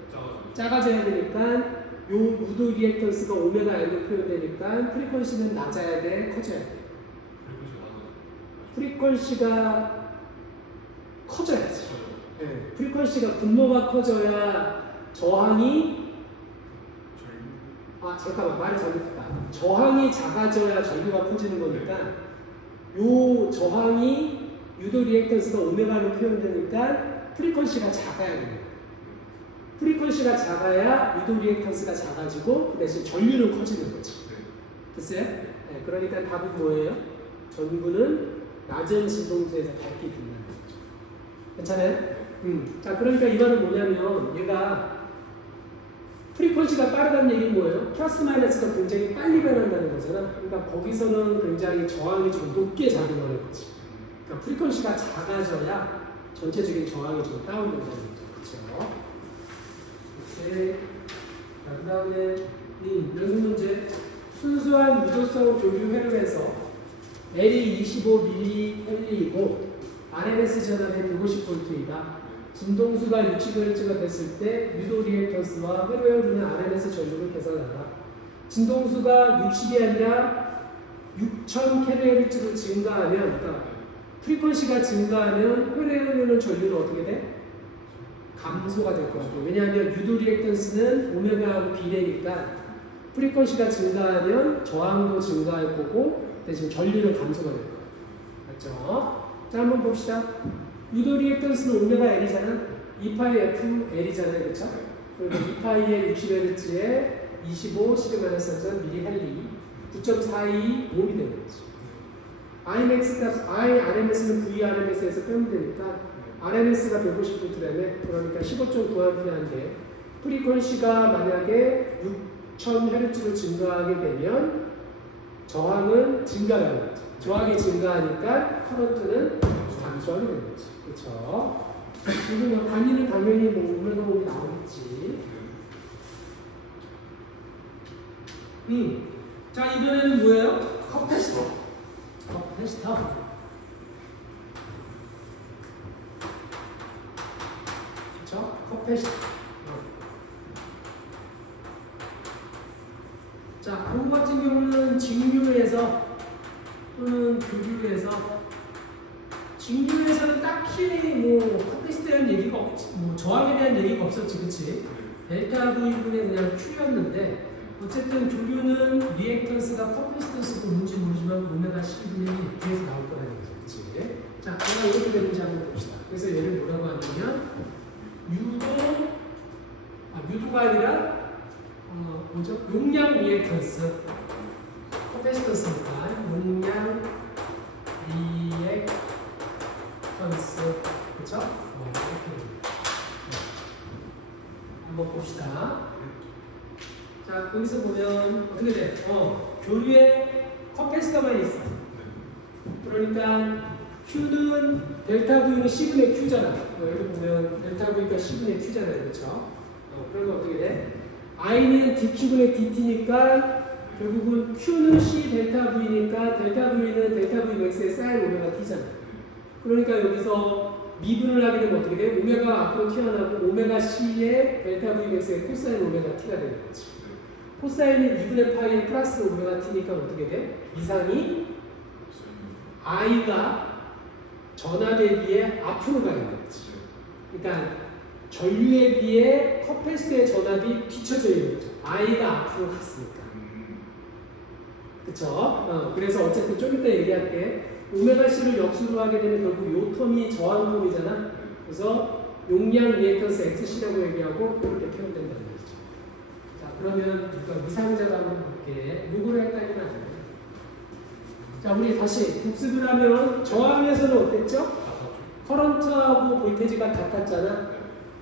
작아져야 되니까 요 유도 리액턴스가 오메가 L로 표현되니까 프리퀀시는 낮아야 돼? 커져야 돼? 프리퀀시가 커져야지. 네. 프리퀀시가 분모가 커져야 저항이 잠깐만 말이 잘못했다. 저항이 작아져야 전류가 커지는 거니까 요 저항이 유도 리액턴스가 오메가로 표현되니까 프리퀀시가 작아야 됩니다. 프리퀀시가 작아야 유도 리액턴스가 작아지고 그 대신 전류는 커지는 거지. 됐어요? 네, 그러니까 답은 뭐예요? 전구는 낮은 진동수에서 밝게 빛나는 거죠. 괜찮아요? 자, 그러니까 이 말은 뭐냐면 얘가 프리퀀시가 빠르다는 얘기는 뭐예요? 플러스 마이너스가 굉장히 빨리 변한다는 거잖아. 그러니까 거기서는 굉장히 저항이 좀 높게 작용하는 거지. 그러니까 프리퀀시가 작아져야 전체적인 저항이 좀 다운된다는 거죠. 그렇죠? 오케이. 자, 그 다음에 연습 문제. 순수한 유도성 교류 회로에서 L이 25mH이고 RMS 전압이 150V이다. 진동수가 60Hz가 됐을 때 유도 리액턴스와 회로에 흐르는 RMS 전류를 계산하라. 진동수가 60이 아니라 6000kHz로 증가하면, 그러니까 프리퀀시가 증가하면 회로에 흐르는 전류는 어떻게 돼? 감소가 될 것 같아요. 왜냐하면 유도 리액턴스는 오메가하고 비례니까 프리퀀시가 증가하면 저항도 증가할 거고 대신 전류는 감소가 될 거예요. 맞죠? 자, 한번 봅시다. 유도 리액턴스는 오메가 L이잖아. 2파이 F L이잖아요. 그렇죠? 그리고 2파이의 60Hz에 25 10-3 mH 9.42 옴이 되는 거지. Imax 값, IRMS는 VRMS에서 빼면 되니까 RMS가 150V라며 그러니까 15.9A인데 프리퀀시가 만약에 6000Hz로 증가하게 되면 저항은 증가하는 거죠. 저항이 증가하니까 커런트는 감소하게 되는 거죠. 그렇죠? 그리고 뭐 단위는 당연히 뭐 오메가 옴이 나오겠지. 자, 이번에는 뭐예요? 커패시터. 커패시터. 그렇죠? 커패시터. 자, 그거 같은 경우는 직류에서 또는 교류에서 직류에서는 딱히 뭐 커패시터에 대한 얘기가 없지, 뭐 저항에 대한 얘기가 없었지, 그치? 델타 V분의 그냥 Q였는데 어쨌든 교류는 리액턴스가 커패시턴스고 뭔지 모르지만 오메가 C분의 2에서 나올 거라는 거죠, 그치? 자, 그럼 어떻게 되는지 한번 봅시다. 그래서 얘를 뭐라고 하냐면 유도가 아니라 뭐죠? 용량 리액턴스 커패시턴스니까 용량 리액턴스 그쵸? 이렇게 됩니다. 한번 봅시다. 자, 거기서 보면 어떻게 돼? 교류에 커패시터만 있어. 그러니까 Q는 델타 V는 C분의 Q잖아. 여기 보면 델타 V가 C분의 Q잖아요. 그렇죠? 그러면 어떻게 돼? I는 DQ분의 DT니까 결국은 Q는 C 델타 V니까 델타 V는 델타 V 맥스의 사인 오메가 T잖아. 그러니까 여기서 미분을 하게 되면 어떻게 돼? 오메가 앞으로 튀어나오고 오메가 C의 델타 V 맥스의 코사인 오메가 T가 되는 거지. 코사인은 2분의 파이의 플러스 오메가 T니까 어떻게 돼? 이상이 I가 전압에 비해 앞으로 가는 거지. 그러니까 전류에 비해 커패시터의 전압이 뒤쳐져 있는 거죠. I가 앞으로 갔으니까. 그쵸? 그래서 어쨌든 좀 이따 얘기할게. 오메가 C를 역수로 하게 되면 결국 요 텀이 저항텀이잖아. 그래서 용량 리액턴스 XC라고 얘기하고 이렇게 표현된다는 거죠. 자, 그러면 우리가 위상자를 한번 볼게. 누구를 헷갈리면 안 돼. 자, 우리 다시 복습을 하면 저항에서는 어땠죠? 커런트하고 볼테이지가 같았잖아.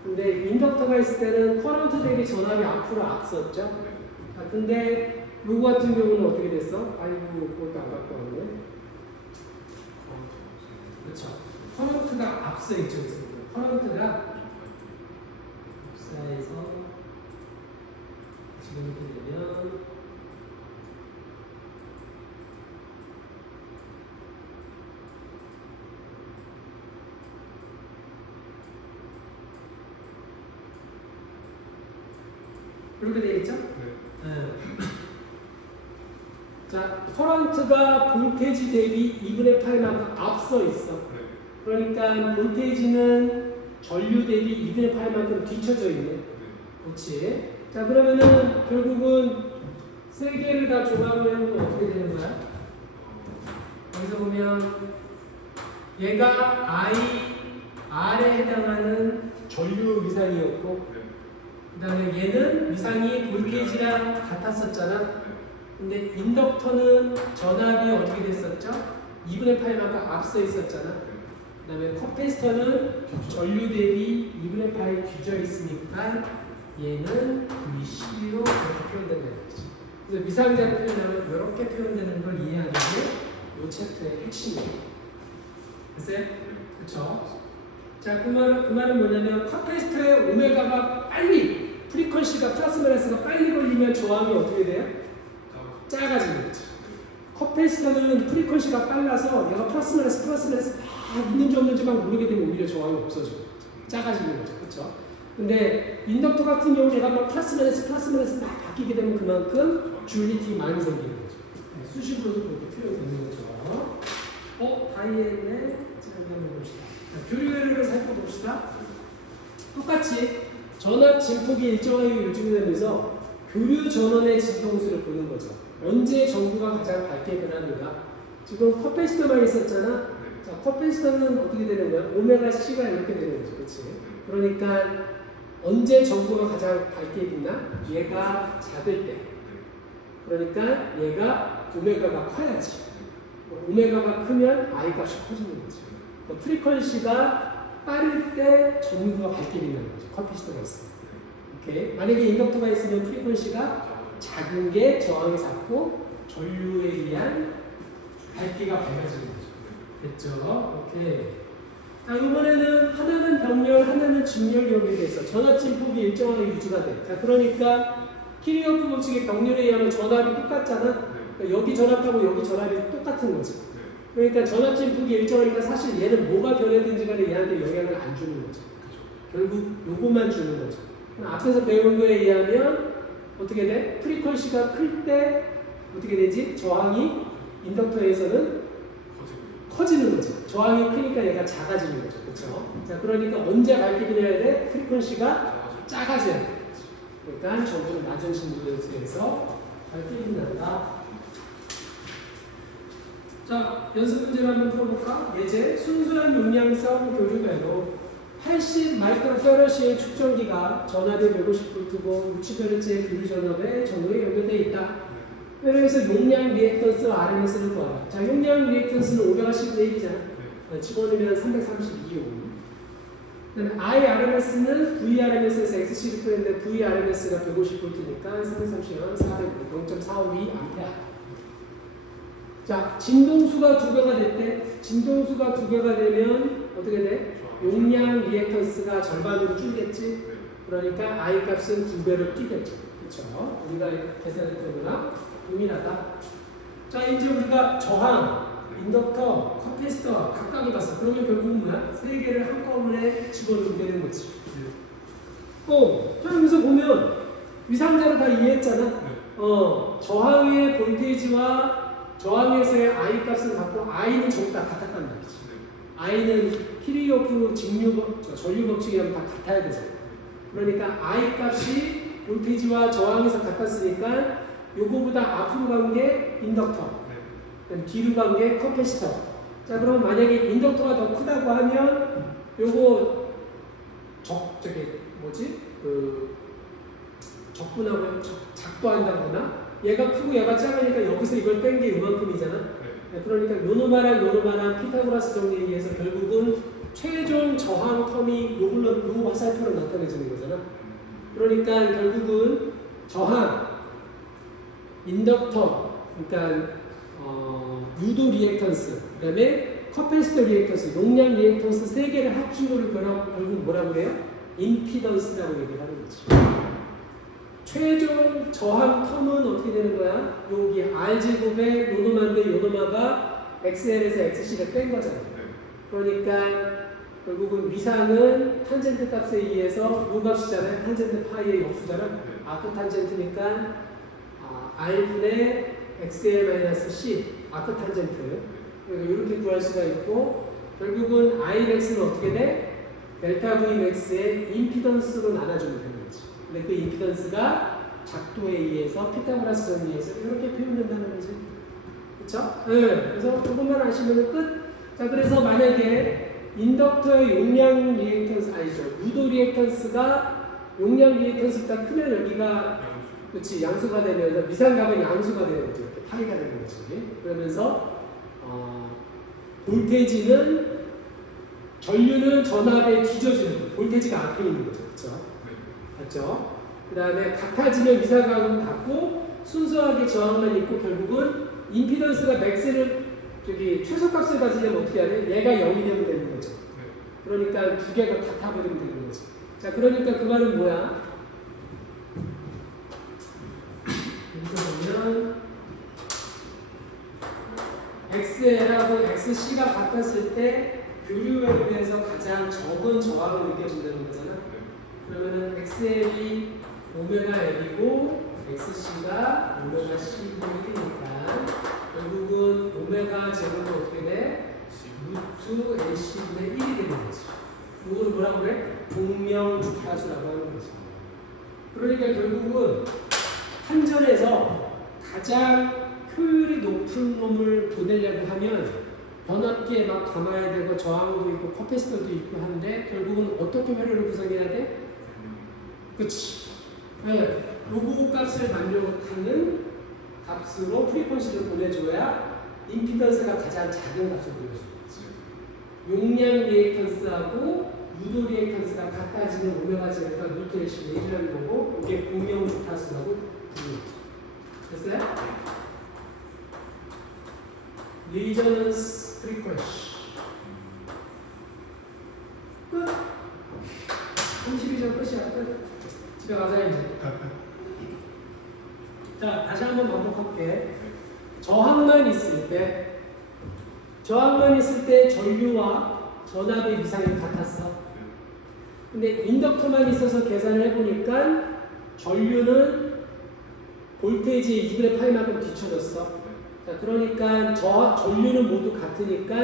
근데 인덕터가 있을 때는 커런트 대비 전압이 앞으로 앞섰죠. 자, 근데 요거 같은 경우는 어떻게 됐어? 아이고, 그것도 안 갖고 왔네. 그렇죠. 커런트가 앞서 있죠. 커런트가 앞서에서 지금 이렇게 되면 이렇게 되겠죠? 네. 자, 커런트가 볼테이지 대비 2분의 8만큼 앞서 있어. 그러니까 볼테이지는 전류 대비 2분의 8만큼 뒤쳐져 있네. 그렇지? 자, 그러면은 결국은 세 개를 다 조합을 해보면 어떻게 되는 거야? 여기서 보면 얘가 R에 해당하는 전류 위상이었고 그 다음에 얘는 위상이 볼테이지랑 같았었잖아. 근데 인덕터는 전압이 어떻게 됐었죠? 2분의 8만큼 앞서 있었잖아. 그 다음에 커패시터는 전류 대비 2분의 8 뒤져 있으니까 얘는 VC로 이렇게 표현된다는 거지. 그래서 위상자를 표현하면 이렇게 표현되는 걸 이해하는 게 이 챕터의 핵심이에요. 됐어요? 그쵸? 자, 그 말은 뭐냐면 커패시터의 오메가가 빨리 프리퀀시가 플러스 마이너스가 빨리 걸리면 저항이 어떻게 돼요? 작아지는 거죠. 커패시터는 프리퀀시가 빨라서 얘가 플러스 마이너스 다 있는지 없는지 막 모르게 되면 오히려 저항이 없어지고 작아지는 거죠. 그렇죠? 근데 인덕터 같은 경우 얘가 막 플러스 마이너스 막 바뀌게 되면 그만큼 줄리티 많이 생기는 거죠. 네, 수식으로도 그렇게 표현되는 거죠. 다 이해했네? 자, 한번 봅시다. 교류회로를 살펴봅시다. 똑같이 전압 진폭이 일정하게 유지되면서 교류 전원의 진동수를 보는 거죠. 언제 전구가 가장 밝게 변하는가? 지금 커패시터만 있었잖아. 자, 커패시터는 어떻게 되는 거야? 오메가 C가 이렇게 되는 거죠. 그렇지? 그러니까 언제 전구가 가장 밝게 빛나? 얘가 작을 때. 그러니까 얘가 오메가가 커야지. 오메가가 크면 I 값이 커지는 거죠. 프리퀀시가 빠를 때 전구가 밝게 빛나는 거죠. 커패시터가 있어. 오케이. 만약에 인덕터가 있으면 프리퀀시가 작은 게 저항이 작고 전류에 의한 밝기가 밝아지는 거죠. 됐죠? 오케이. 자, 이번에는 하나는 병렬, 하나는 직렬 연결돼서 전압 진폭이 일정하게 유지가 돼. 자, 그러니까 키르호프 법칙의 병렬에 의하면 전압이 똑같잖아. 그러니까 여기 전압하고 여기 전압이 똑같은 거지. 그러니까 전압 진폭이 일정하니까 사실 얘는 뭐가 변했든지 간에 얘한테 영향을 안 주는 거죠. 결국 요것만 주는 거죠. 앞에서 배운 거에 의하면 어떻게 돼? 프리퀀시가 클 때 어떻게 되지? 저항이 인덕터에서는 커지는 거죠. 저항이 크니까 얘가 작아지는 거죠. 그렇죠? 자, 그러니까 언제 밝게 변해야 돼? 프리퀀시가 작아져야 돼. 그러니까 전부는 낮은 진동수에서 밝게 빛난다. 자, 연습 문제를 한번 풀어볼까? 예제 순수한 용량성 교류회로 80 마이크로페러시의 축전기가 전압이 150V고 60Hz의 교류 전압에 전구에 연결되어 있다. 그래서 용량 리액턴스와 RMS를 구하라. 자, 용량 리액턴스는 510분의 1이잖아. 집어넣으면 332옴. 그다음에 IRMS는 VRMS에서 XC를 끄는데 VRMS가 150V니까 330은 0.452 암페어. 자, 진동수가 2배가 됐대. 진동수가 2배가 되면 어떻게 돼? 용량 리액턴스가 절반으로 줄겠지. 그러니까 I 값은 2배를 뛰겠죠. 그렇죠? 우리가 계산했던 거랑 동일하다. 자, 이제 우리가 저항, 인덕터, 커패시터 각각을 봤어. 그러면 결국은 뭐야? 3개를 한꺼번에 집어넣으면 되는 거지. 자, 여기서 보면 위상자를 다 이해했잖아. 저항의 볼테이지와 저항에서의 I 값은 같고 I는 전부 다 같았단 말이지. I는 키르호프 전류 법칙에 하면 다 같아야 되잖아. 그러니까 I 값이 볼테이지와 저항에서 같았으니까 요거보다 앞으로 간 게 인덕터, 뒤로 간 게 커패시터. 자, 그럼 만약에 인덕터가 더 크다고 하면 요거 적분하고 작도한다거나 얘가 크고 얘가 작으니까 여기서 이걸 뺀 게 요만큼이잖아. 그러니까 요노마랑 피타고라스 정리에 의해서 결국은 최종 저항 텀이 요 화살표로 나타내지는 거잖아. 그러니까 결국은 저항, 인덕터, 그러니까 유도 리액턴스, 그 다음에 커패시터 리액턴스, 용량 리액턴스 3개를 합친 거를 결국 뭐라고 그래요? 임피던스라고 얘기를 하는 거지. 최종 저항 텀은 어떻게 되는 거야? 여기 R제곱에 요노마인데 요노마가 XL에서 XC를 뺀 거잖아. 그러니까 결국은 위상은 탄젠트 값에 의해서 요 값이잖아요. 탄젠트 파이의 역수잖아. 아크 탄젠트니까 R분의 XL-C 아크 탄젠트. 그러니까 이렇게 구할 수가 있고 결국은 Imax는 어떻게 돼? 델타 Vmax의 임피던스로 나눠주면 되는 거지. 근데 그 임피던스가 작도에 의해서 피타고라스 정리에 의해서 이렇게 표현된다는 거지. 그쵸? 네. 그래서 그것만 아시면 끝. 자, 그래서 만약에 인덕터의 용량 리액턴스 아니죠. 유도 리액턴스가 용량 리액턴스보다 크면 여기가 그렇지 양수가 되면서 미상값은 양수가 되는 거죠. 이렇게 파이가 되는 거지. 그러면서 볼테이지는 전류는 전압에 뒤져주는 거예요. 볼테이지가 앞에 있는 거죠. 그렇죠? 맞죠? 그 다음에 같아지면 미상값은 같고 순수하게 저항만 있고 결국은 임피던스가 맥스를 최소값을 가지려면 어떻게 해야 돼? 얘가 0이 되면 되는 거죠. 그러니까 두 개가 같아버리면 되는 거죠. 자, 그러니까 그 말은 뭐야? 여기서 보면 XL하고 XC가 같았을 때 교류에 비해서 가장 적은 저항을 느껴진다는 거잖아. 그러면은 XL이 오메가 L이고 XC가 오메가 C1이니까 결국은 오메가 제곱은 어떻게 돼? 루트 LC분의 1이 되는 거지. 이걸 뭐라고 그래? 동명주파수라고 하는 거지. 그러니까 결국은 한전에서 가장 효율이 높은 놈을 보내려고 하면 변압기에 막 담아야 되고 저항도 있고 커패시터도 있고 하는데 결국은 어떻게 회로를 구성해야 돼? 그치? 네. 요거 값을 만족하는 값으로 프리퀀시를 보내줘야 임피던스가 가장 작은 값을 보내주는 거지. 용량 리액턴스하고 유도 리액턴스가 같아지는 오메가 제가 루트 LC의 1이라는 거고 이게 공명 주파수라고 부르는 거죠. 됐어요? 리저넌스 프리퀀시 끝! 32점 끝이야. 끝. 집에 가자 이제. 자, 다시 한번 반복할게. 저항만 있을 때 전류와 전압의 위상이 같았어. 근데 인덕터만 있어서 계산을 해보니까 전류는 볼테이지의 2분의 8만큼 뒤쳐졌어. 자, 그러니까 전류는 모두 같으니까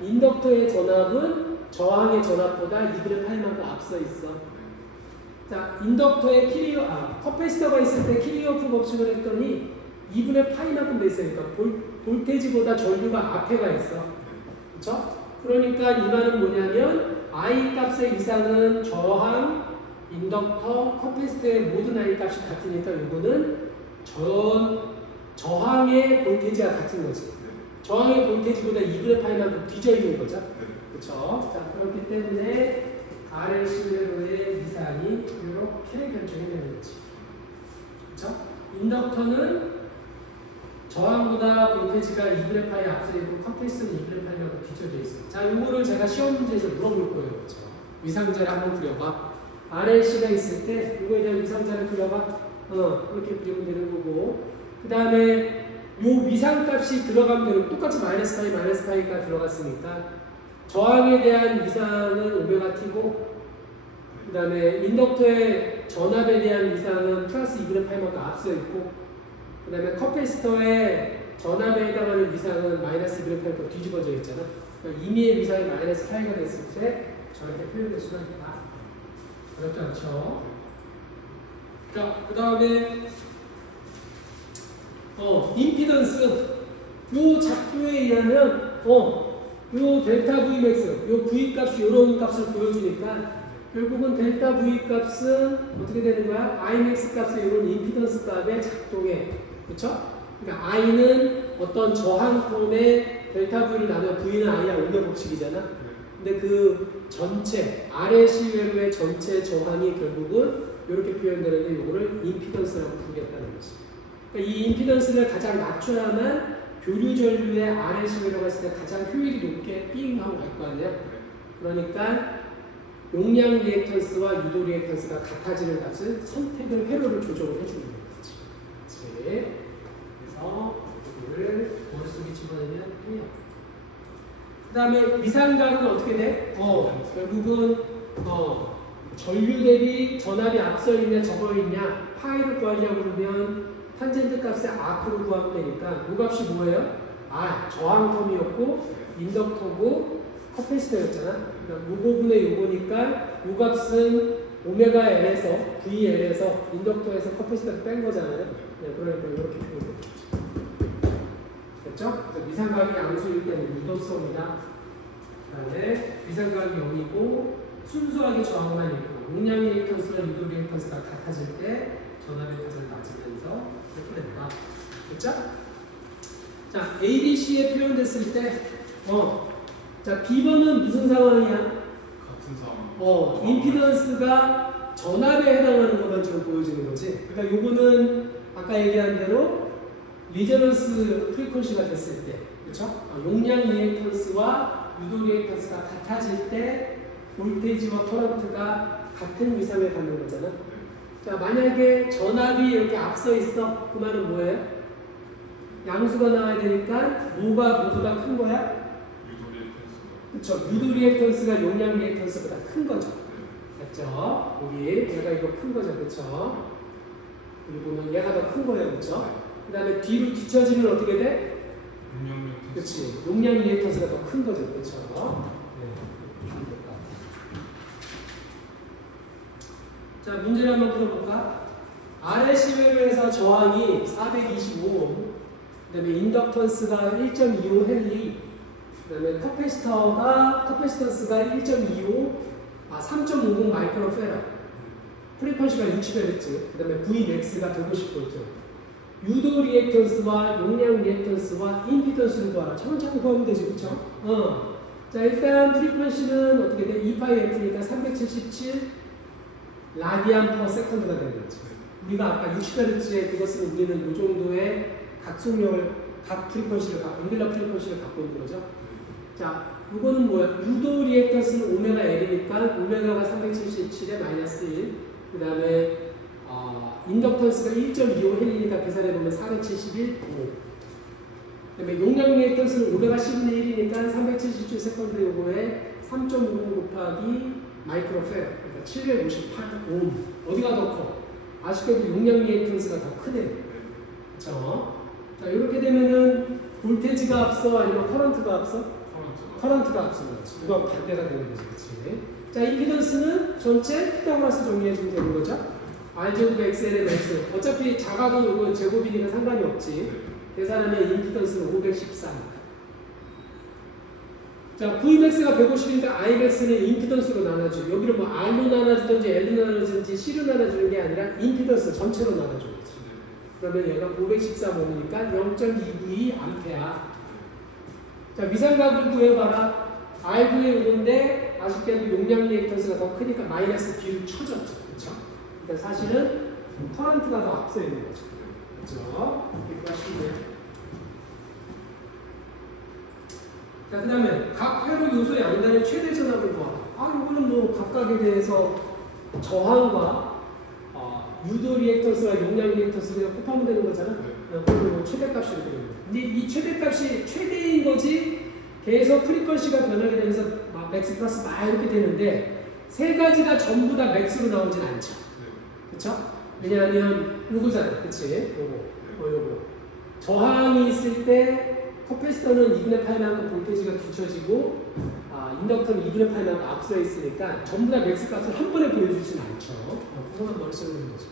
인덕터의 전압은 저항의 전압보다 2분의 8만큼 앞서 있어. 자, 인덕터에 커패시터가 있을 때 키리오프 법칙을 했더니 2분의 파이만큼 돼 있으니까 볼테이지보다 전류가 앞에 가 있어. 그렇죠? 그러니까 이 말은 뭐냐면 I 값의 이상은 저항, 인덕터, 커패시터의 모든 I 값이 같으니까 이거는 저항의 볼테이지가 같은 거지. 저항의 볼테이지보다 2분의 파이만큼 뒤져 있는 거죠. 그렇죠? 자, 그렇기 때문에 RLC의 이상이 이렇게 결정이 되는 거지. 그렇죠? 인덕터는 저항보다 볼테이지가 2분의 파이 앞서 있고 커패시터는 2분의 파이만큼 뒤쳐져 있어요. 자, 이거를 제가 시험 문제에서 물어볼 거예요. 그렇죠? 위상자를 한번 그려봐. RLC가 있을 때 이거에 대한 위상자를 그려봐. 이렇게 그리면 되는 거고 그 다음에 요 위상값이 들어가면 되는 똑같이 마이너스 파이가 들어갔으니까 저항에 대한 위상은 오메가 t고 그 다음에 인덕터의 전압에 대한 위상은 플러스 2분의 8만큼 앞서 있고 그 다음에 커패시터의 전압에 해당하는 위상은 마이너스 2분의 8만큼 뒤집어져 있잖아. 그러니까 임의의 위상이 마이너스 파이가 됐을 때 저렇게 표현될 수가 있다. 어렵지 않죠? 자, 그 다음에 임피던스 요 작도에 의하면 요 델타 V 맥스, 요 V 값이 요런 값을 보여주니까 결국은 델타 V 값은 어떻게 되는 거야? I max 값의 요런 임피던스 값의 작동에, 그렇죠? 그러니까 I는 어떤 저항form의 델타 V를 나누면 V는 I야 오메 법칙이잖아. 근데 그 전체 RLC 회로의 전체 저항이 결국은 이렇게 표현되는데 요거를 임피던스라고 부르겠다는 거지. 그러니까 이 임피던스를 가장 낮춰야만 교류 전류의 RLC 회로가 있을 때 가장 효율이 높게 삥 하고 갈 거 아니야? 그러니까 용량 리액턴스와 유도 리액턴스가 같아지는 값을 선택을 회로를 조정을 해주는 거지. 그래서 이거를 머릿속에 집어넣으면 돼요. 그 다음에 위상각은 어떻게 돼? 결국은 전류 대비 전압이 앞서 있냐 적어 있냐 파이를 구하려고 그러면 탄젠트 값의 앞으로 구하면 되니까 이 값이 뭐예요? 저항 텀이었고 인덕터고 커패시터였잖아. 그러니까 요거분의 요거니까 요 값은 오메가 L에서 VL에서 인덕터에서 커패시터를 뺀 거잖아요. 네, 그러니까 이렇게 표현되는 거죠. 됐죠? 그래서 위상각이 양수일 때는 유도성이다. 그다음에 위상각이 0이고 순수하게 저항만 있고 용량 리액턴스와 유도 리액턴스가 같아질 때 전압의 값을 낮으면서 이렇게 된다. 됐죠? 자, ABC에 표현됐을 때 자, B번은 무슨 상황이야? 같은 상황. 임피던스가 전압에 해당하는 것만 지금 보여주는 거지. 그러니까 요거는 아까 얘기한 대로 리저넌스 프리퀀시가 됐을 때, 그렇죠? 용량 리액턴스와 유도 리액턴스가 같아질 때 볼테이지와 커런트가 같은 위상을 갖는 거잖아. 자, 만약에 전압이 이렇게 앞서 있어. 그 말은 뭐예요? 양수가 나와야 되니까 뭐가 모두가 큰 거야? 그렇죠. 유도 리액턴스가 용량 리액턴스보다 큰 거죠. 맞죠? 여기 얘가 이거 큰 거죠. 그렇죠? 여기 보면 얘가 더 큰 거예요. 그렇죠? 그 다음에 뒤로 뒤처지면 어떻게 돼? 용량 그렇지. 용량 리액턴스가 더 큰 거죠. 그렇죠? 네. 자, 문제를 한번 풀어볼까? RLC 회로에서 저항이 425옴, 그 다음에 인덕턴스가 1.25 헨리, 그 다음에 커패시턴스가 3.50 마이크로 페라, 프리퀀시가 60Hz, 그 다음에 Vmax가 150V. 유도 리액턴스와 용량 리액턴스와 임피던스를 구하라. 차근차근 구하면 되지, 그쵸? 자, 일단 프리퀀시는 어떻게 돼? 2πf니까 377 라디안 퍼 세컨드가 되는 거지. 우리가 아까 60Hz에 그것은 우리는 이 정도의 각속력을, 각 프리퀀시를, 앵귤러 프리퀀시를 갖고 있는 거죠. 자, 이거는 뭐야? 유도 리액턴스는 오메가 L이니까 오메가가 377에 마이너스 1, 그 다음에 인덕턴스가 1.25 헬리니까 계산해보면 471, 5. 그 다음에 용량 리액턴스는 오메가 10분의 1이니까 377 세컨드 요거에 3.50 곱하기 마이크로 페어, 그러니까 758 옴. 어디가 더 커? 아쉽게도 용량 리액턴스가 더 크네요. 그렇죠? 자, 이렇게 되면은 볼테지가 앞서 아니면 커런트가 앞서? 커런트가 앞서는 거지. 이거 반대가 되는 거지, 그렇지? 자, 임피던스는 전체 피타고라스 정리해주면 되는 거죠? R제곱 XL의 x. 어차피 작아도 이거 제곱이니까 상관이 없지. 계산하면 임피던스는 513. 자, Vmax가 150이니까 Imax는 임피던스로 나눠주고, 여기를 뭐 R로 나눠주든지 L로 나눠주든지 C로 나눠주는 게 아니라 임피던스 전체로 나눠줘야지. 그러면 얘가 514옴이니까 0.292 암페아. 자, 위상각을 구해봐라. R9의 이건데 아쉽게도 용량 리액턴스가 더 크니까 마이너스 뒤로 쳐졌죠. 그렇죠? 그러니까 사실은 커런트가 더 앞서 있는 거죠. 그렇죠? 이렇게 하시면. 자, 그 다음에 각 회로 요소 양단의 최대 전압을 구하라. 이거는 뭐 각각에 대해서 저항과 유도 리액턴스와 용량 리액턴스를 곱하면 되는 거잖아. 그리고 최대값이 되는 거야. 근데 이 최대값이 최대인 거지 계속 프리퀀시가 변하게 되면서 맥스 플러스 이렇게 되는데 세 가지가 전부 다 맥스로 나오진 않죠. 그렇죠? 왜냐하면 요거잖아. 그치? 요거. 저항이 있을 때 커패시터는 2분의 8만큼 볼테이지가 뒤쳐지고 인덕터는 2분의 8만큼 앞서 있으니까 전부 다 맥스 값을 한 번에 보여주진 않죠. 그거만 머릿속에 있는 거죠.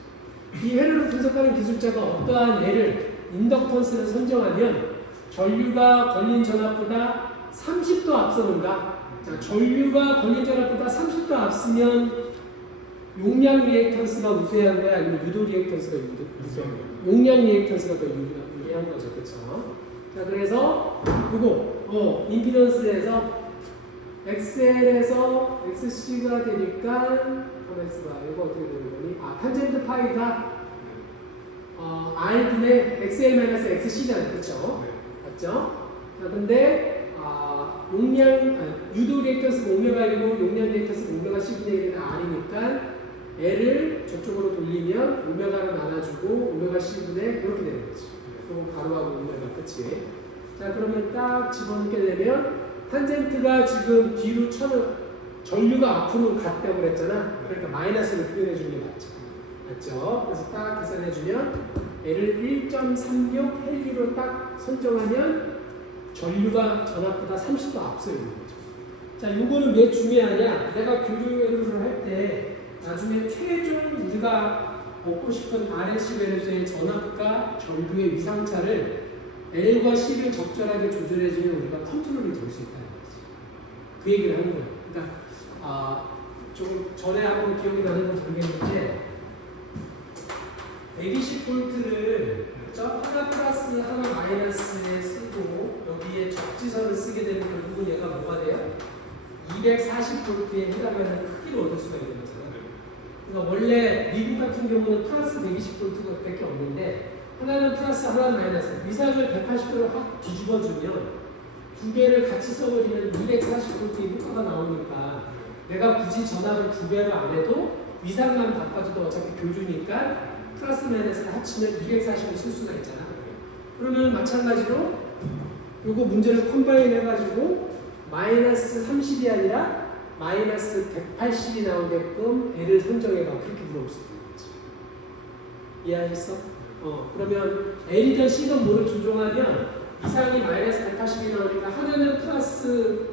이 회로를 분석하는 기술자가 어떠한 예를 인덕턴스를 선정하면 전류가 걸린 전압보다 30도 앞서는가? 자, 전류가 걸린 전압보다 30도 앞서면 용량 리액턴스가 우세한 거야? 아니면 유도 리액턴스가 우세한 거야? 용량 리액턴스가 더 유리한 거죠. 그렇죠? 자, 그래서 이거 임피던스에서 XL에서 XC가 되니까 가만있어봐. 이거 어떻게 되는 거니? 탄젠트 파이가 R분의 XL-XC잖아요. 그렇죠? 맞죠? 자, 근데 유도 리액턴스가 오메가이고 용량 리액턴스가 오메가 10분의 1은 R이니까 L을 저쪽으로 돌리면 오메가로 나눠주고 오메가 10분의 이렇게 되는 거지. 그리고 가로하고 오메가 끝이. 자, 그러면 딱 집어넣게 되면 탄젠트가 지금 뒤로 전류가 앞으로 갔다고 그랬잖아. 그러니까 마이너스를 표현해 주는 게 맞죠? 그래서 딱 계산해 주면 L을 1.36 헬리로 딱 선정하면 전류가 전압보다 30도 앞서 있는 거죠. 자, 요거는 왜 중요하냐? 내가 교류회로를 할 때 나중에 최종 우리가 얻고 싶은 RLC 회로에서의 전압과 전류의 위상차를 L과 C를 적절하게 조절해주면 우리가 컨트롤이 될 수 있다는 거지. 그 얘기를 하는 거예요. 그러니까 좀 전에 한번 기억이 나는 건 모르겠는데 120V를 하나 플러스 하나 마이너스에 쓰고 여기에 적지선을 쓰게 되면 결국은 얘가 뭐가 돼요? 240V에 해당하는 크기를 얻을 수가 있는 거잖아요. 그러니까 원래 미국 같은 경우는 플러스 120V밖에 없는데 하나는 플러스 하나는 마이너스 위상을 180도로 확 뒤집어주면 두 개를 같이 써버리면 240V의 효과가 나오니까 내가 굳이 전압을 두 배로 안 해도 위상만 바꿔줘도 어차피 교주니까 플러스 마이너스를 합치면 240을 쓸 수가 있잖아. 그러면 마찬가지로 요거 문제를 컴바인 해가지고 마이너스 30이 아니라 마이너스 180이 나오게끔 L을 선정해봐. 그렇게 물어볼 수 있는 거지. 이해하셨어? 그러면 L이든 C든 뭐를 조정하면 이상이 마이너스 180이 나오니까 하나는 플러스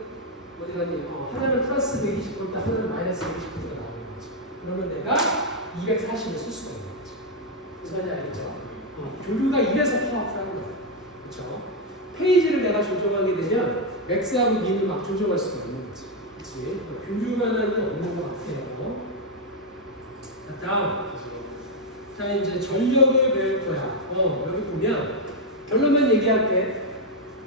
어디 갔니? 하나는 플러스 120V, 하나는 마이너스 120V가 나오는 거지. 그러면 내가 240을 쓸 수가 있는 거지. 무슨 말인지 알겠죠? 교류가 이래서 파워풀한 거야. 그렇죠? 페이지를 내가 조정하게 되면 맥스하고 민을 막 조정할 수가 있는 거지. 그렇지? 교류만은 없는 것 같아요. 다음. 자, 이제 전력을 배울 거야. 여기 보면 결론만 얘기할게.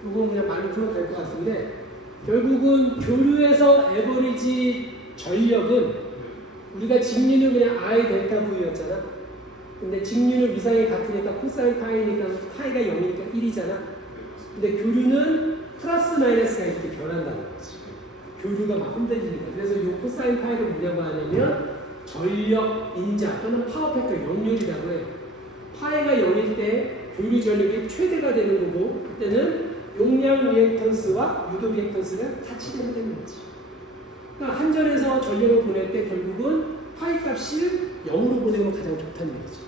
이건 그냥 말로 풀어도 될 것 같은데 결국은 교류에서 에버리지 전력은 우리가 직류는 그냥 I 델타 V였잖아. 근데 직류는 위상이 같으니까 코사인 파이니까 파이가 0이니까 1이잖아. 근데 교류는 플러스 마이너스가 이렇게 변한다는 거지. 교류가 막 흔들리니까. 그래서 이 코사인 파이를 뭐냐고 하냐면 전력 인자 또는 파워 팩터 역률이라고 해요. 파이가 0일 때 교류 전력이 최대가 되는 거고 그때는 용량 리액턴스와 유도 리액턴스가 같이 되면 되는 거지. 그러니까 한전에서 전력을 보낼 때 결국은 파이 값을 0으로 보내면 가장 좋다는 얘기지.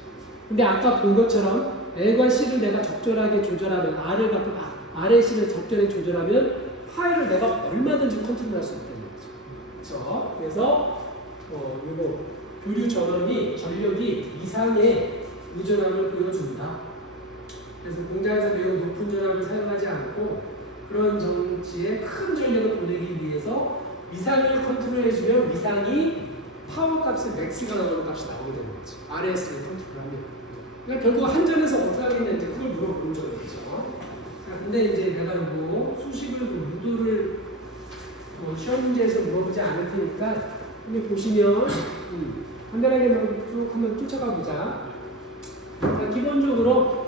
근데 아까 본 것처럼 L과 C를 내가 적절하게 조절하면 R을 갖고 R의 C를 적절히 조절하면 파이를 내가 얼마든지 컨트롤할 수 있다는 거죠. 그렇죠? 그래서 이거 교류 전력이 이상의 의존함을 보여준다. 그래서 공장에서 매우 높은 전압을 사용하지 않고 그런 정치에 큰 전력을 보내기 위해서 위상을 컨트롤해주면 위상이 파워 값의 맥스가 나오는 값이 나오게 되는 거지. RS를 컨트롤하면. 그러니까 결국 한전에서 어떻게 하겠는지 그걸 물어보는 거죠. 자, 근데 이제 내가 이거 수식을 유도를 시험 문제에서 물어보지 않을 테니까 여기 보시면 간단하게 쭉 한번 쫓아가 보자. 자, 기본적으로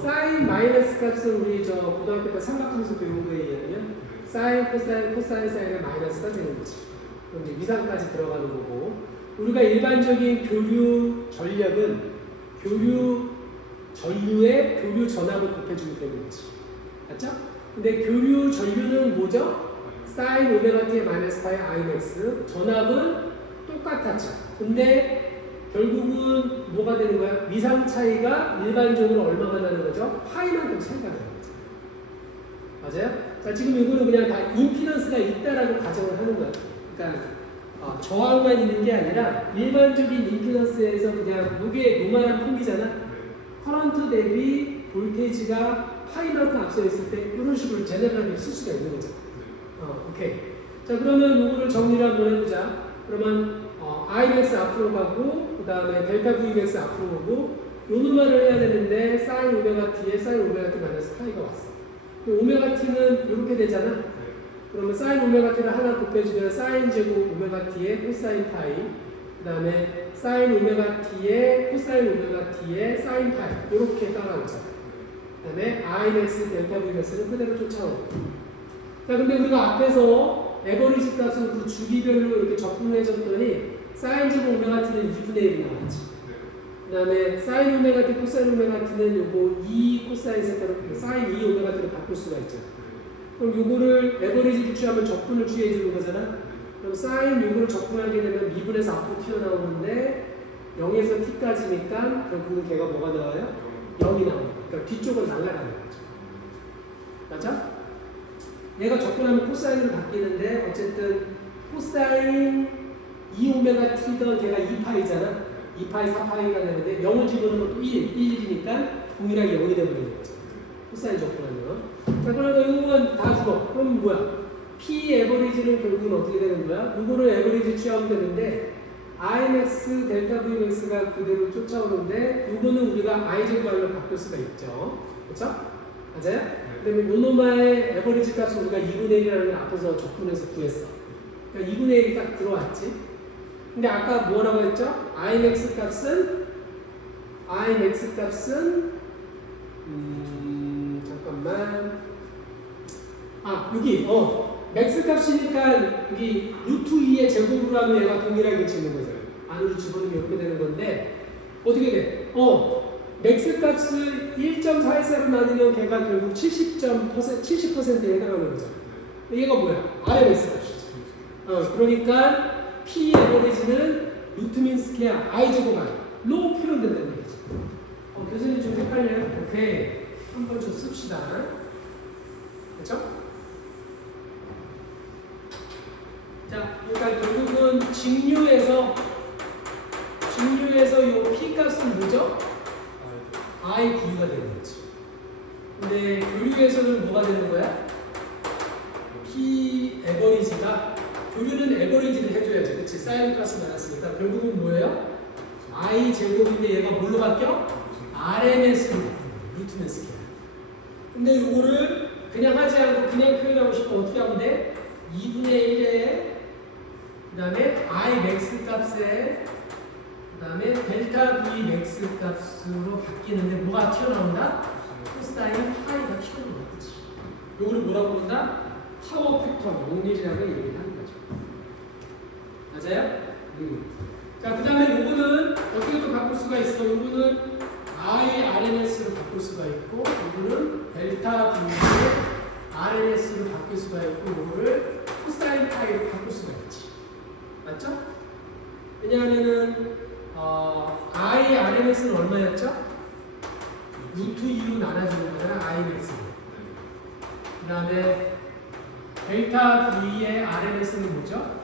사인 마이너스 값은 우리 고등학교 때 삼각함수 배운 거에 의하면 사인, 코사인, 사인의 마이너스가 되는 거지. 그럼 이제 위상까지 들어가는 거고 우리가 일반적인 교류 전력은 교류 전류의 교류 전압을 곱해주면 되는 거지. 맞죠? 근데 교류 전류는 뭐죠? 사인 오메가 t의 마이너스 파이 I 맥스 전압은 똑같았죠. 근데 결국은 뭐가 되는 거야? 위상 차이가 일반적으로 얼마가 나는 거죠? 파이만큼 차이가 나는 거죠. 맞아요? 자, 지금 이거는 그냥 다 임피던스가 있다라고 가정을 하는 거야. 그러니까 저항만 있는 게 아니라 일반적인 임피던스에서 그냥 이게 노멀한 품이잖아. 커런트 대비 볼테이지가 파이만큼 앞서 있을 때 이런 식으로 제네럴하게 쓸 수가 있는 거죠. 오케이. 자, 그러면 이거를 정리를 한번 해보자. 그러면 Imax 앞으로 가고 그 다음에 델타 Vmax 앞으로 오고 요놈만을 해야 되는데 사인 오메가 t에 사인 오메가 t 마이너스 파이가 왔어. 오메가 t는 이렇게 되잖아. 그러면 사인 오메가 t를 하나 곱해주면 사인 제곱 오메가 t에 코사인 파이 그 다음에 사인 오메가 t에 코사인 오메가 t에 사인 파이 이렇게 따라오자. 그 다음에 Imax 델타 Vmax는 그대로 쫓아오고. 자, 근데 우리가 앞에서 에버리지 값은 그 주기별로 이렇게 적분해줬더니 사인 제곱 오메가 t는 2분의 1이 나왔지. 그 다음에 사인 오메가 t, 코사인 오메가 t는 요거 2 코사인 세타로 사인 2 오메가 t로 바꿀 수가 있죠. 그럼 요거를 에버리지 기출하면 적분을 취해 주는 거잖아. 그럼 사인 요거를 적분하게 되면 미분에서 앞으로 튀어나오는데 0에서 t까지니까 결국은 걔가 뭐가 나와요? 0이 나옵니다. 그러니까 뒤쪽은 날아가는 거죠. 맞죠? 얘가 적분하면 코사인으로 바뀌는데 어쨌든 코사인 2오메가 t던 걔가 2파이잖아. 2파이 4파이가 되는데 0을 집어넣으면 또 1이니까 동일하게 0이 되버리는 거죠. 코사인 적분하면. 자, 그러면 이건 다 죽어. 그럼 뭐야? P 에버리지는 결국은 어떻게 되는 거야? 이거를 에버리지 취하면 되는데 Imax, 델타 Vmax가 그대로 쫓아오는데 이거는 우리가 I제곱말로 바꿀 수가 있죠. 그렇죠? 맞아요? 그다음에 모노마의 에버리지 값은 우리가 2분의 1이라는 앞에서 적분해서 구했어. 그러니까 2분의 1이 딱 들어왔지. 근데 아까 뭐라고 했죠? Imax 값은 잠깐만. 여기 맥스 값이니까 여기 루트 2의 제곱으로 하면 얘가 동일하게 치는 거죠. 안으로 집어넣으면 이렇게 되는 건데 어떻게 돼? 맥스 값을 1.44로 나누면 걔가 결국 70%에 해당하는 거죠. 얘가 뭐야? RMS 값이지. 그러니까 P 에버리지는 루트 민 스퀘어 I 제곱만 로 표현된다는 얘기지. 교수님 좀 헷갈려요? 오케이. 한번 좀 씁시다. 그렇죠? 자, 그러니까 결국은 직류에서 요 P 값은 뭐죠? I V가 되는 거지. 근데 교류에서는 뭐가 되는 거야? P 에버리지가 교류는 에버리지를 해줘야지, 그렇지? 사인 값을 나눴으니까 결국은 뭐예요? I 제곱인데 얘가 뭘로 바뀌어? RMS로 루트는 스퀘어. 근데 이거를 그냥 하지 않고 그냥 표현하고 싶으면 어떻게 하면 돼? 2분의 1에 그 다음에 I 맥스 값에 그 다음에 델타 V 맥스 값으로 바뀌는데 뭐가 튀어나온다? 코사인 파이가 튀어나오는 거지. 이거를 뭐라고 부른다? 파워 팩터 용리라고 얘기를 하는 거죠. 맞아요? 자, 그 다음에 요거는 어떻게 또 바꿀 수가 있어? 요거는 I RMS로 바꿀 수가 있고, 요거는 델타 V의 RMS로 바꿀 수가 있고, 요거를 코사인 파이로 바꿀 수가 있지. 맞죠? 왜냐하면은 I RMS는 얼마였죠? 루트 2로 나눠주는 거잖아, I 맥스로. 그 다음에 델타 V의 RMS는 뭐죠?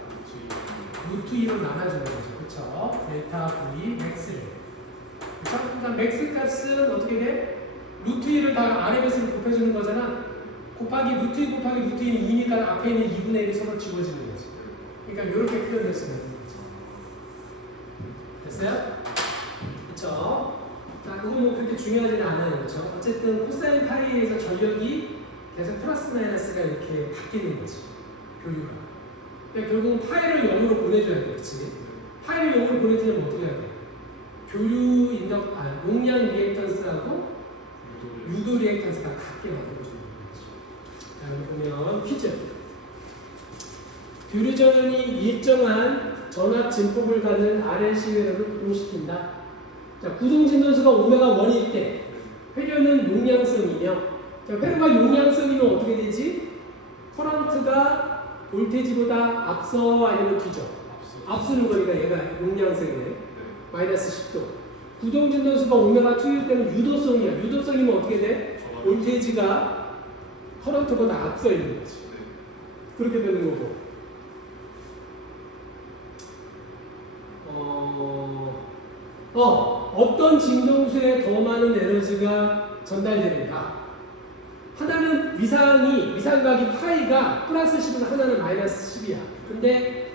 루트 2로 나눠주는 거죠. 그쵸? 델타 V 맥스를. 그쵸? 그러니까 맥스 값은 어떻게 돼? 루트 2를 다 RMS로 곱해주는 거잖아. 곱하기 루트 2 곱하기 루트 2는 2니까 앞에 있는 2분의 1이 서로 지워지는 거지. 그러니까 이렇게 표현될 수 있는 거죠. 됐어요? 그쵸? 자, 그거 뭐 그렇게 중요하지는 않아요. 그쵸? 어쨌든 코사인 파이에서 전력이 계속 플러스 마이너스가 이렇게 바뀌는 거지. 교류가. 그러니까 결국은 파이를 0으로 보내줘야 돼. 그치? 파이를 0으로 보내주려면 어떻게 해야 돼? 교류 인덕, 용량 리액턴스하고 유도 리액턴스가 같게 만들어주는 거죠. 자, 여기 보면 퀴즈. 교류 전원이 일정한 전압 진폭을 가는 RLC 회로를 구동시킨다. 자, 구동 진동수가 오메가 1일 때 회로는 용량성이며, 자, 회로가 용량성이면 어떻게 되지? 커런트가 볼테이지보다 앞서 아니면 뒤져? 앞서는 거니까 얘가 용량성이네. 마이너스 10도. 구동 진동수가 오메가 2일 때는 유도성이야. 유도성이면 어떻게 돼? 볼테이지가 커런트보다 앞서 있는 거지. 그렇게 되는 거고. 어떤 진동수에 더 많은 에너지가 전달되는가? 하나는 위상각이 파이가 플러스 10이고 하나는 마이너스 10이야. 근데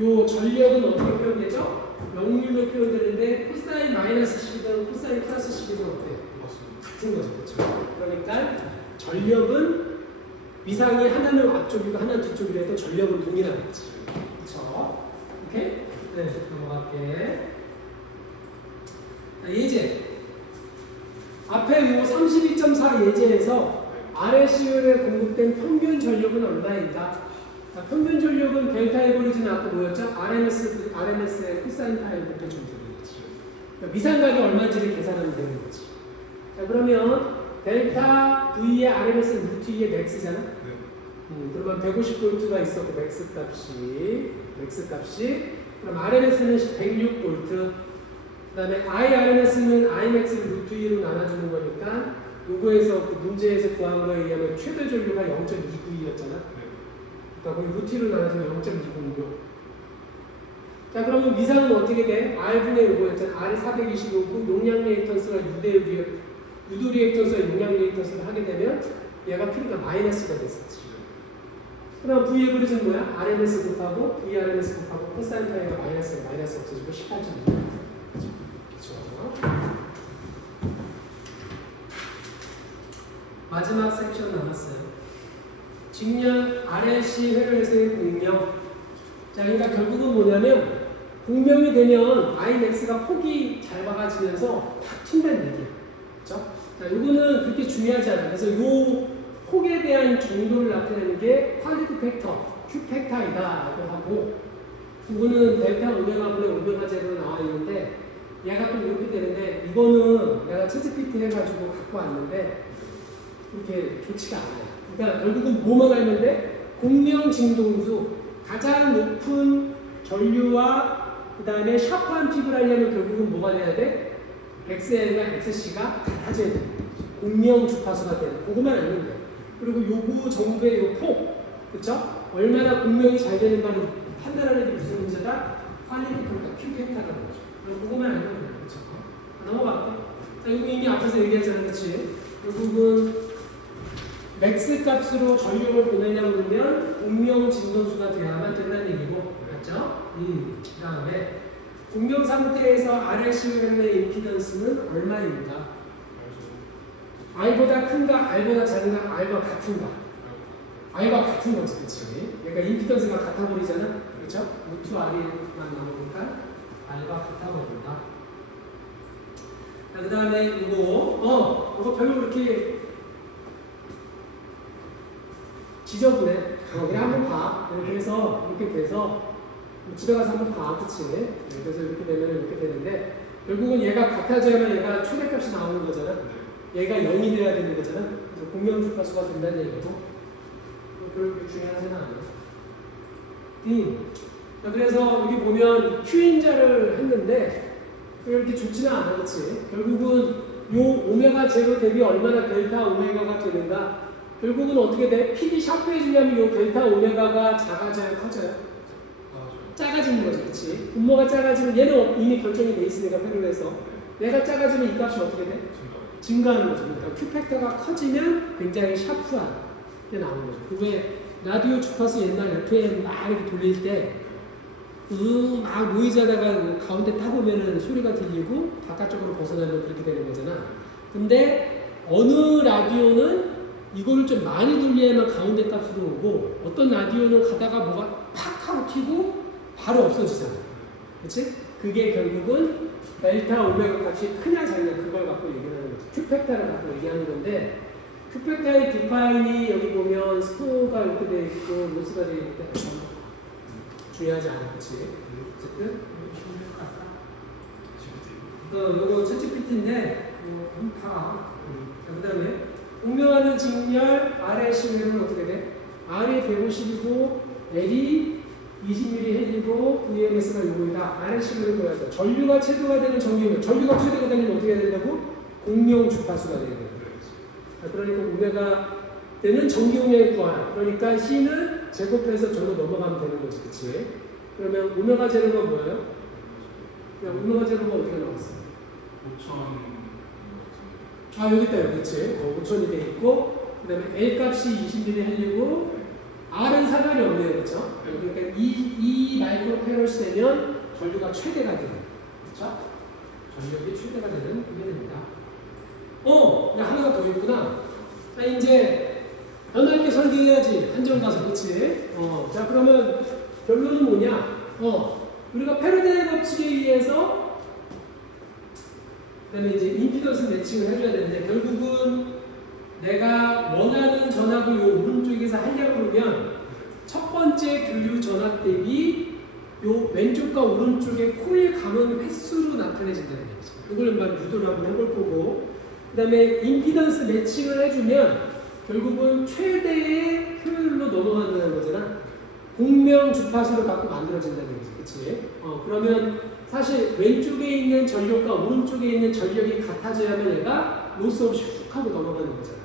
요 전력은 어떻게 표현되죠? 역률로 표현되는데 코사인 마이너스 10이든 코사인 플러스 10이든 어때? 같은 거죠. 그렇죠? 그러니까 전력은 위상이 하나는 앞쪽이고 하나는 뒤쪽이라도 전력은 동일한 거지. 그렇죠? 오케이? 네, 넘어갈게. 예제. 앞에 요 32.4 예제에서 RLC에 공급된 평균 전력은 얼마인가? 자, 평균 전력은 델타 에버리지는 아까 뭐였죠? RMS의 코사인 파이를 곱해주면 되는 거지. 그러니까 위상각이 얼마인지를 계산하면 되는 거지. 자, 그러면 델타 V의 RMS는 루트 2의 맥스잖아? 그러면 150V가 있었고 맥스 값이 그럼 RMS는 106V. 그 다음에 IRMS는 Imax를 루트 2로 나눠주는 거니까 요거에서 그 문제에서 구한 거에 의하면 최대 전류가 0.29였잖아. 그러니까 거기 루트 2로 나눠주면 0.206. 자, 그러면 위상은 어떻게 돼? R분의 요거였잖아. R이 425고 용량 리액턴스가 유도 리액턴스와 용량 리액턴스를 하게 되면 얘가 P가 마이너스가 됐었지. 그럼 V 에버리지는 뭐야? RMS 곱하고 VRMS 곱하고 코사인 파이가 마이너스 없어지고 18.2. 마지막 섹션 남았어요. 직량 RLC 회로에서의 공명. 자, 그러니까 결국은 뭐냐면 공명이 되면 Imax가 폭이 잘 막아지면서 탁 튄다는 얘기예요. 그렇죠? 자, 이거는 그렇게 중요하지 않아요. 그래서 이 폭에 대한 정도를 나타내는 게 퀄리티 팩터, Q 팩터이다라고 하고, 이거는 델타 오메가분의 오메가 제로 나와 있는데 얘가 또 이렇게 되는데, 이거는 내가 채찌피트 해가지고 갖고 왔는데 그렇게 좋지가 않아요. 그러니까 결국은 뭐만 알면 돼? 공명 진동수 가장 높은 전류와 그 다음에 샤프한 픽을 하려면 결국은 뭐가 돼야 돼? XL과 XC가 같아져야 돼. 공명 주파수가 돼야 돼. 그것만 알면 돼. 그리고 요구 정부의 요 폭, 그쵸? 얼마나 공명이 잘 되는가를 판단하는 게 무슨 문제다? 퀄리티니까 큐벡터라는 거죠. 그럼 그것만 알면 돼요. 그쵸? 넘어갈게. 자, 이거 이미 앞에서 얘기했잖아, 그렇지? 결국은 맥스 값으로 전류를 보내려고 그러면 공명 진동수가 돼야만 된다는 얘기고, 맞죠? 그 다음에 공명 상태에서 RLC의 임피던스는 얼마입니다? R보다 큰가, R보다 작은가, R과 같은가? R과 같은 거지, 그치? 그러니까 임피던스가 같아 버리잖아, 그렇죠? 루트 R만 나오니까 R과 같아 버린다. 그 다음에 이거 별로 그렇게 지저분해. 그냥 한번 봐. 그래서 이렇게 돼서 집에 가서 한번 봐, 그치? 그래서 이렇게 되면 이렇게 되는데 결국은 얘가 같아져야만 얘가 최대값이 나오는 거잖아. 얘가 0이 돼야 되는 거잖아. 그래서 공명 주파수가 된다는 얘기고. 그렇게 중요하지는 않아요. 그래서 여기 보면 Q인자를 했는데 이렇게 좋지는 않아, 그치? 결국은 요 오메가 제로 대비 얼마나 델타 오메가가 되는가? 결국은 어떻게 돼? 픽이 샤프해지려면 요 델타 오메가가 작아져요, 커져요? 작아지는 거죠, 그치? 분모가 작아지면 얘는 이미 결정이 돼 있으니까 페루에서 얘가 작아지면 이 값이 어떻게 돼? 증가하는 거죠. 그러니까 Q팩터가 커지면 굉장히 샤프한 게 나오는 거죠. 그게 라디오 주파수 옛날 FM 막 이렇게 돌릴 때 막 노이즈하다가 가운데 타보면은 소리가 들리고 바깥쪽으로 벗어나면 그렇게 되는 거잖아. 근데 어느 라디오는 이거를 좀 많이 돌려야만 가운데 값으로 오고 어떤 라디오는 가다가 뭐가 팍 하고 튀고 바로 없어지잖아. 그치? 그게 결국은 델타 오메가 값이 크냐 작냐 그걸 갖고 얘기하는 거지. Q팩터를 갖고 얘기하는 건데 Q팩터의 디파인이 여기 보면 스토어가 이렇게 돼 있고 로스가 돼 있는데 중요하지 않아, 그치? 어쨌든 요거 챗GPT인데 한번 봐. 그 다음에 공명하는 직렬 R의 시계는 어떻게 돼? R이 150이고 L이 20mm 헬리고 VMS가 요거이다. R의 시계를 보여야 돼. 전류가 최대가 되는 전기면 전류가 최대가 되면 어떻게 해야 된다고? 공명 주파수가 돼야 된다. 그러니까 오메가 되는 전기 용량이 구하라. 그러니까 C는 제곱해서 저로 넘어가면 되는 거지, 그치? 그러면 오메가 제로가 뭐예요? 그냥 오메가 제로가 어떻게 나왔어? 5,000. 여기 있다, 여기 있지? 5,000이 돼 있고, 그 다음에 L 값이 20mm 헬리고, R은 상관이 없네요, 그쵸? 그러니까 이 마이크로 페럿이 되면 전류가 최대가 되는, 그쵸? 전력이 최대가 되는 그게 됩니다. 하나가 더 있구나. 자, 이제 변할게 설계해야지. 한정 가서, 그치? 자, 그러면 결론은 뭐냐? 우리가 패러다이 법칙에 의해서 그다음에 이제 임피던스 매칭을 해줘야 되는데 결국은 내가 원하는 전압을 요 오른쪽에서 하려고 그러면 첫 번째 교류 전압 대비 요 왼쪽과 오른쪽의 코일 감은 횟수로 나타내진다는 얘기죠. 이걸 유도를 한번 해볼 거고 그 다음에 임피던스 매칭을 해주면 결국은 최대의 효율로 넘어간다는 거잖아. 공명 주파수를 갖고 만들어진다는 거지, 그치? 그러면 사실 왼쪽에 있는 전력과 오른쪽에 있는 전력이 같아져야만 얘가 로스 없이 훅 하고 넘어가는 거잖아.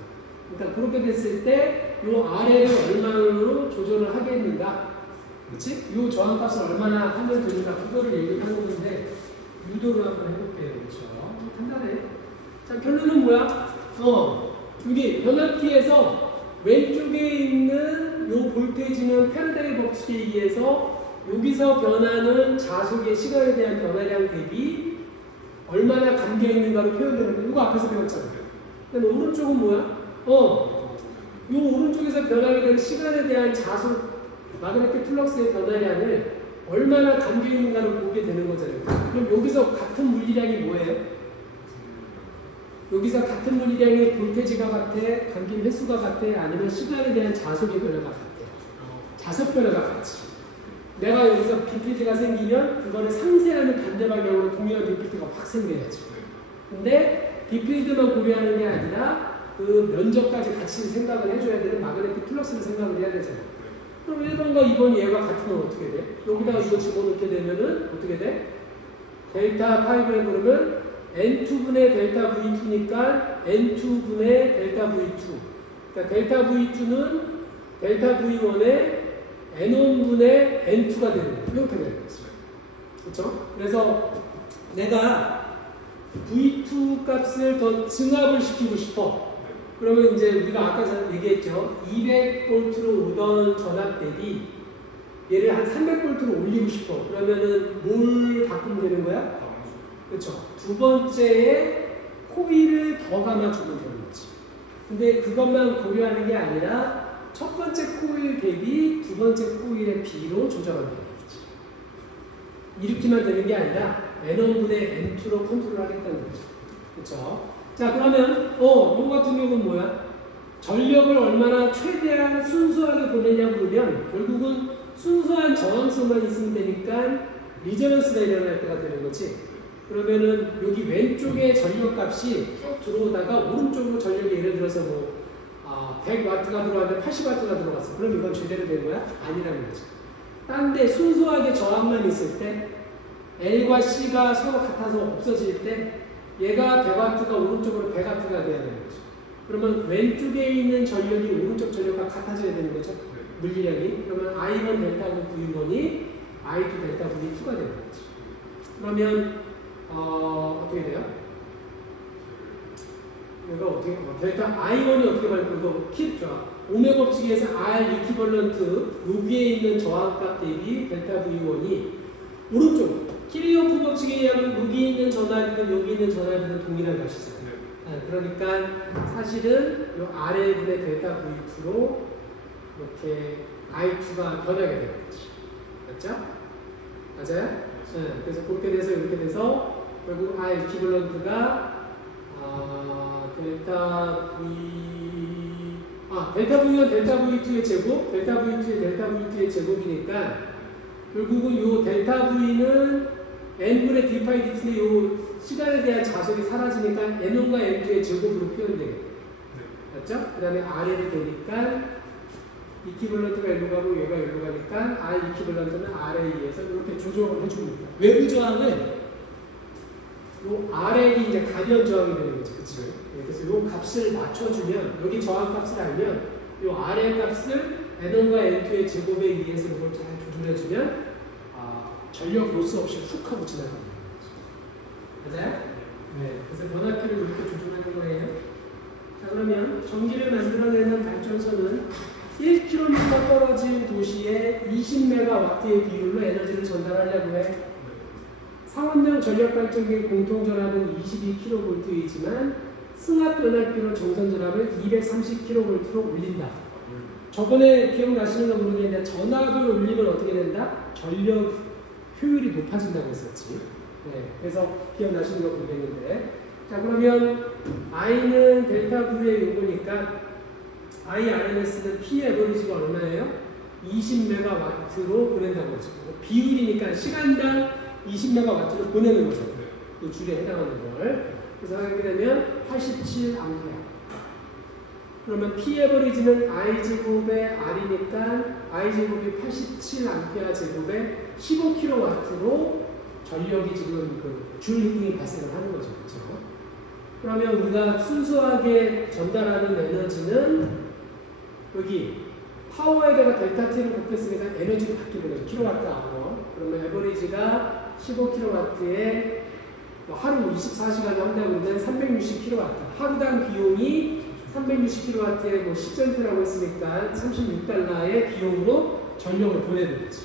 그러니까 그렇게 됐을 때 이 RL을 얼마로 조절을 하겠는가? 그치? 이 저항값을 얼마나 하면 되는가? 그거를 얘기하는 건데 유도를 한번 해볼게요. 그렇죠? 간단해. 자, 결론은 뭐야? 여기 변압기에서 왼쪽에 있는 요 볼테이지는 패러다이 법칙에 의해서 여기서 변하는 자속의 시간에 대한 변화량 대비 얼마나 담겨 있는가로 표현되는 거. 이거 앞에서 배웠잖아. 근데 오른쪽은 뭐야? 요 오른쪽에서 변하게 되는 시간에 대한 자속 마그네틱 플럭스의 변화량을 얼마나 담겨 있는가를 보게 되는 거잖아요. 그럼 여기서 같은 물리량이 뭐예요? 여기서 같은 물리량의 볼테지가 같아, 감김 횟수가 같아, 아니면 시간에 대한 자속의 변화가 같아. 자속 변화가 같지. 내가 여기서 빈필드가 생기면 그거를 상쇄하는 반대 방향으로 동일한 빈필드가 확 생겨야지. 근데 빈필드만 고려하는 게 아니라 그 면적까지 같이 생각을 해줘야 되는 마그네틱 플럭스를 생각을 해야 되잖아요. 그럼 1번과 2번이 얘가 같으면 어떻게 돼? 여기다가 이거 집어넣게 되면은 어떻게 돼? 델타 5에 그러면 N2분의 델타 V2니까 N2분의 델타 V2. 그러니까 델타 V2는 델타 V1의 N1분의 N2가 되는 거예요. 이렇게 되는 거죠. 그렇죠? 그래서 내가 V2 값을 더 증압을 시키고 싶어. 그러면 이제 우리가 아까 얘기했죠. 200V로 오던 전압 대비 얘를 한 300V로 올리고 싶어. 그러면은 뭘 바꾸면 되는 거야? 그렇죠. 두 번째에 코일을 더 감아주면 되는 거지. 근데 그것만 고려하는 게 아니라 첫 번째 코일 대비 두 번째 코일의 비로 조절하면 되는 거지. 이렇게만 되는 게 아니라 N1분의 N2로 컨트롤하겠다는 거죠. 그렇죠? 자, 그러면 이거 같은 경우는 뭐야? 전력을 얼마나 최대한 순수하게 보내냐고 그러면 결국은 순수한 저항성만 있으면 되니까 리저넌스가 일어날 때가 되는 거지. 그러면은 여기 왼쪽에 전력값이 쭉 들어오다가 오른쪽으로 전력이 예를 들어서 100W가 들어왔는데 80W가 들어갔어. 그럼 이건 제대로 된 거야? 아니라는 거지. 딴데 순수하게 저항만 있을 때 L과 C가 서로 같아서 없어질 때 얘가 100W가 오른쪽으로 100W가 돼야 되는 거죠. 그러면 왼쪽에 있는 전력이 오른쪽 전력과 같아져야 되는 거죠. 물리력이. 그러면 I1 델타 V1이 I2 델타 V2가 되는 거죠. 그러면 어떻게 돼요? 이거 어떻게 델타 I1이 어떻게 말고 이거 킵 오메 법칙에서 R 이퀴벌런트 여기에 있는 저항값 대비 델타 V1이 오른쪽 키르호프 법칙에 의하면 여기 있는 전압이든 여기 있는 전압이든 동일한 값이죠. 그러니까 사실은 이 RL분의 델타 V2로 이렇게 I2가 변하게 되는 거지. 맞죠? 맞아요? 네. 그래서 그렇게 돼서 이렇게 돼서 결국 R 이퀴벌런트가 델타 V는 델타 V2의 제곱, 델타 V2의 델타 V2의 제곱이니까 결국은 이 델타 V는 n분의 d 파이 dt는 이 시간에 대한 자속이 사라지니까 n1과 n2의 제곱으로 표현되겠죠. 맞죠? 그 다음에 R이 되니까 이퀴벌런트가 일로 가고 얘가 일로 가니까 R 이퀴벌런트는 R에 의해서 이렇게 조정을 해줍니다. 외부 저항은 요 R이 이제 가변 저항이 되는 거지, 그치? 네, 그래서 요 값을 맞춰주면, 여기 저항 값을 알면, 요 R의 값을 N1과 N2의 제곱에 의해서 이걸 잘 조절해주면, 전력 로스 없이 훅 하고 지나가는 거죠. 맞아요? 네. 그래서 변압기를 이렇게 조절하는 거예요. 자, 그러면 전기를 만들어내는 발전소는 1km 떨어진 도시에 20MW의 비율로 에너지를 전달하려고 해. 상원령 전력발전기의 공통전압은 22kV이지만 승합 변압기로 정선전압을 230kV로 올린다. 저번에 기억나시는가 모르겠는데 전압을 올리면 어떻게 된다? 전력 효율이 높아진다고 했었지. 네, 그래서 기억나시는가 모르겠는데 자 그러면 I는 델타 V의 요거니까 I RMS는 P 에버리지가 얼마예요? 20MW로 보낸다고 하죠. 비율이니까 시간당 20MW를 보내는 거죠. 그 줄에 해당하는 걸. 그래서 하게 되면 87A. 그러면 P 에버리지는 I 제곱의 R이니까 I 제곱이 87A 제곱에 15kW로 전력이 지금 그 줄 히팅이 발생을 하는 거죠. 그렇죠? 그러면 우리가 순수하게 전달하는 에너지는 여기 파워에다가 델타 T를 곱했으니까 에너지가 바뀌는 거죠. 킬로와트 아워. 그러면 에버리지가 15kW에 하루 24시간을 한다고 하면 360kW. 하루당 비용이 360kW에 10센트라고 했으니까 36달러의 비용으로 전력을 보내는 거지.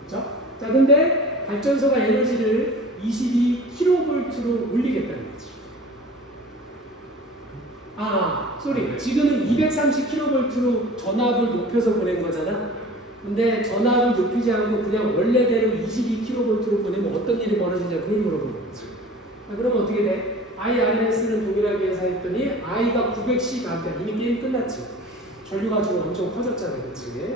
그렇죠? 자, 근데 발전소가 에너지를 22kV로 올리겠다는 거지. 지금은 230kV로 전압을 높여서 보낸 거잖아. 근데 전압을 높이지 않고 그냥 원래대로 22kV로 보내면 어떤 일이 벌어지냐 그걸 물어보는 거지. 그럼 어떻게 돼? IRMS는 동일하게 해서 했더니 I가 910A. 이미 게임 끝났지. 전류 가지고 엄청 커졌잖아, 그치?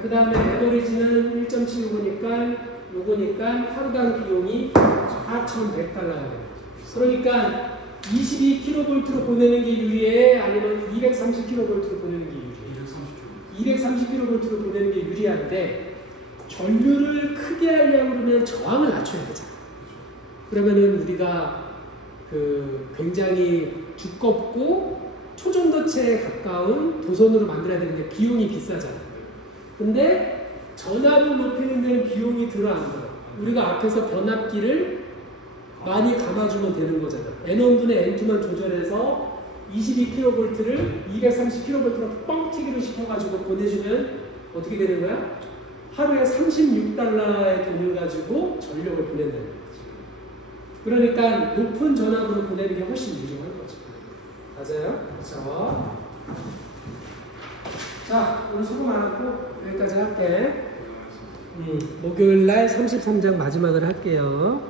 그 다음에 에버리지는 1.75니까 요거니까 하루당 비용이 4,100달러야 돼. 그러니까 22kV로 보내는 게 유리해? 아니면 230kV로 보내는 게 유리해? 230kV로 보내는 게 유리한데 전류를 크게 하려고 그러면 저항을 낮춰야 되잖아. 그러면은 우리가 그 굉장히 두껍고 초전도체에 가까운 도선으로 만들어야 되는데 비용이 비싸잖아. 근데 전압을 높이는 데는 비용이 들어 안 들어. 우리가 앞에서 변압기를 많이 감아주면 되는 거잖아. N1분의 N2만 조절해서 22kV를 230kV로 뻥튀기로 시켜가지고 보내주면 어떻게 되는 거야? 하루에 36달러의 돈을 가지고 전력을 보낸다는 거지. 그러니까 높은 전압으로 보내는 게 훨씬 유리한 거죠. 맞아요? 그렇죠? 자, 오늘 수고 많았고 여기까지 할게. 목요일 날 33장 마지막을 할게요.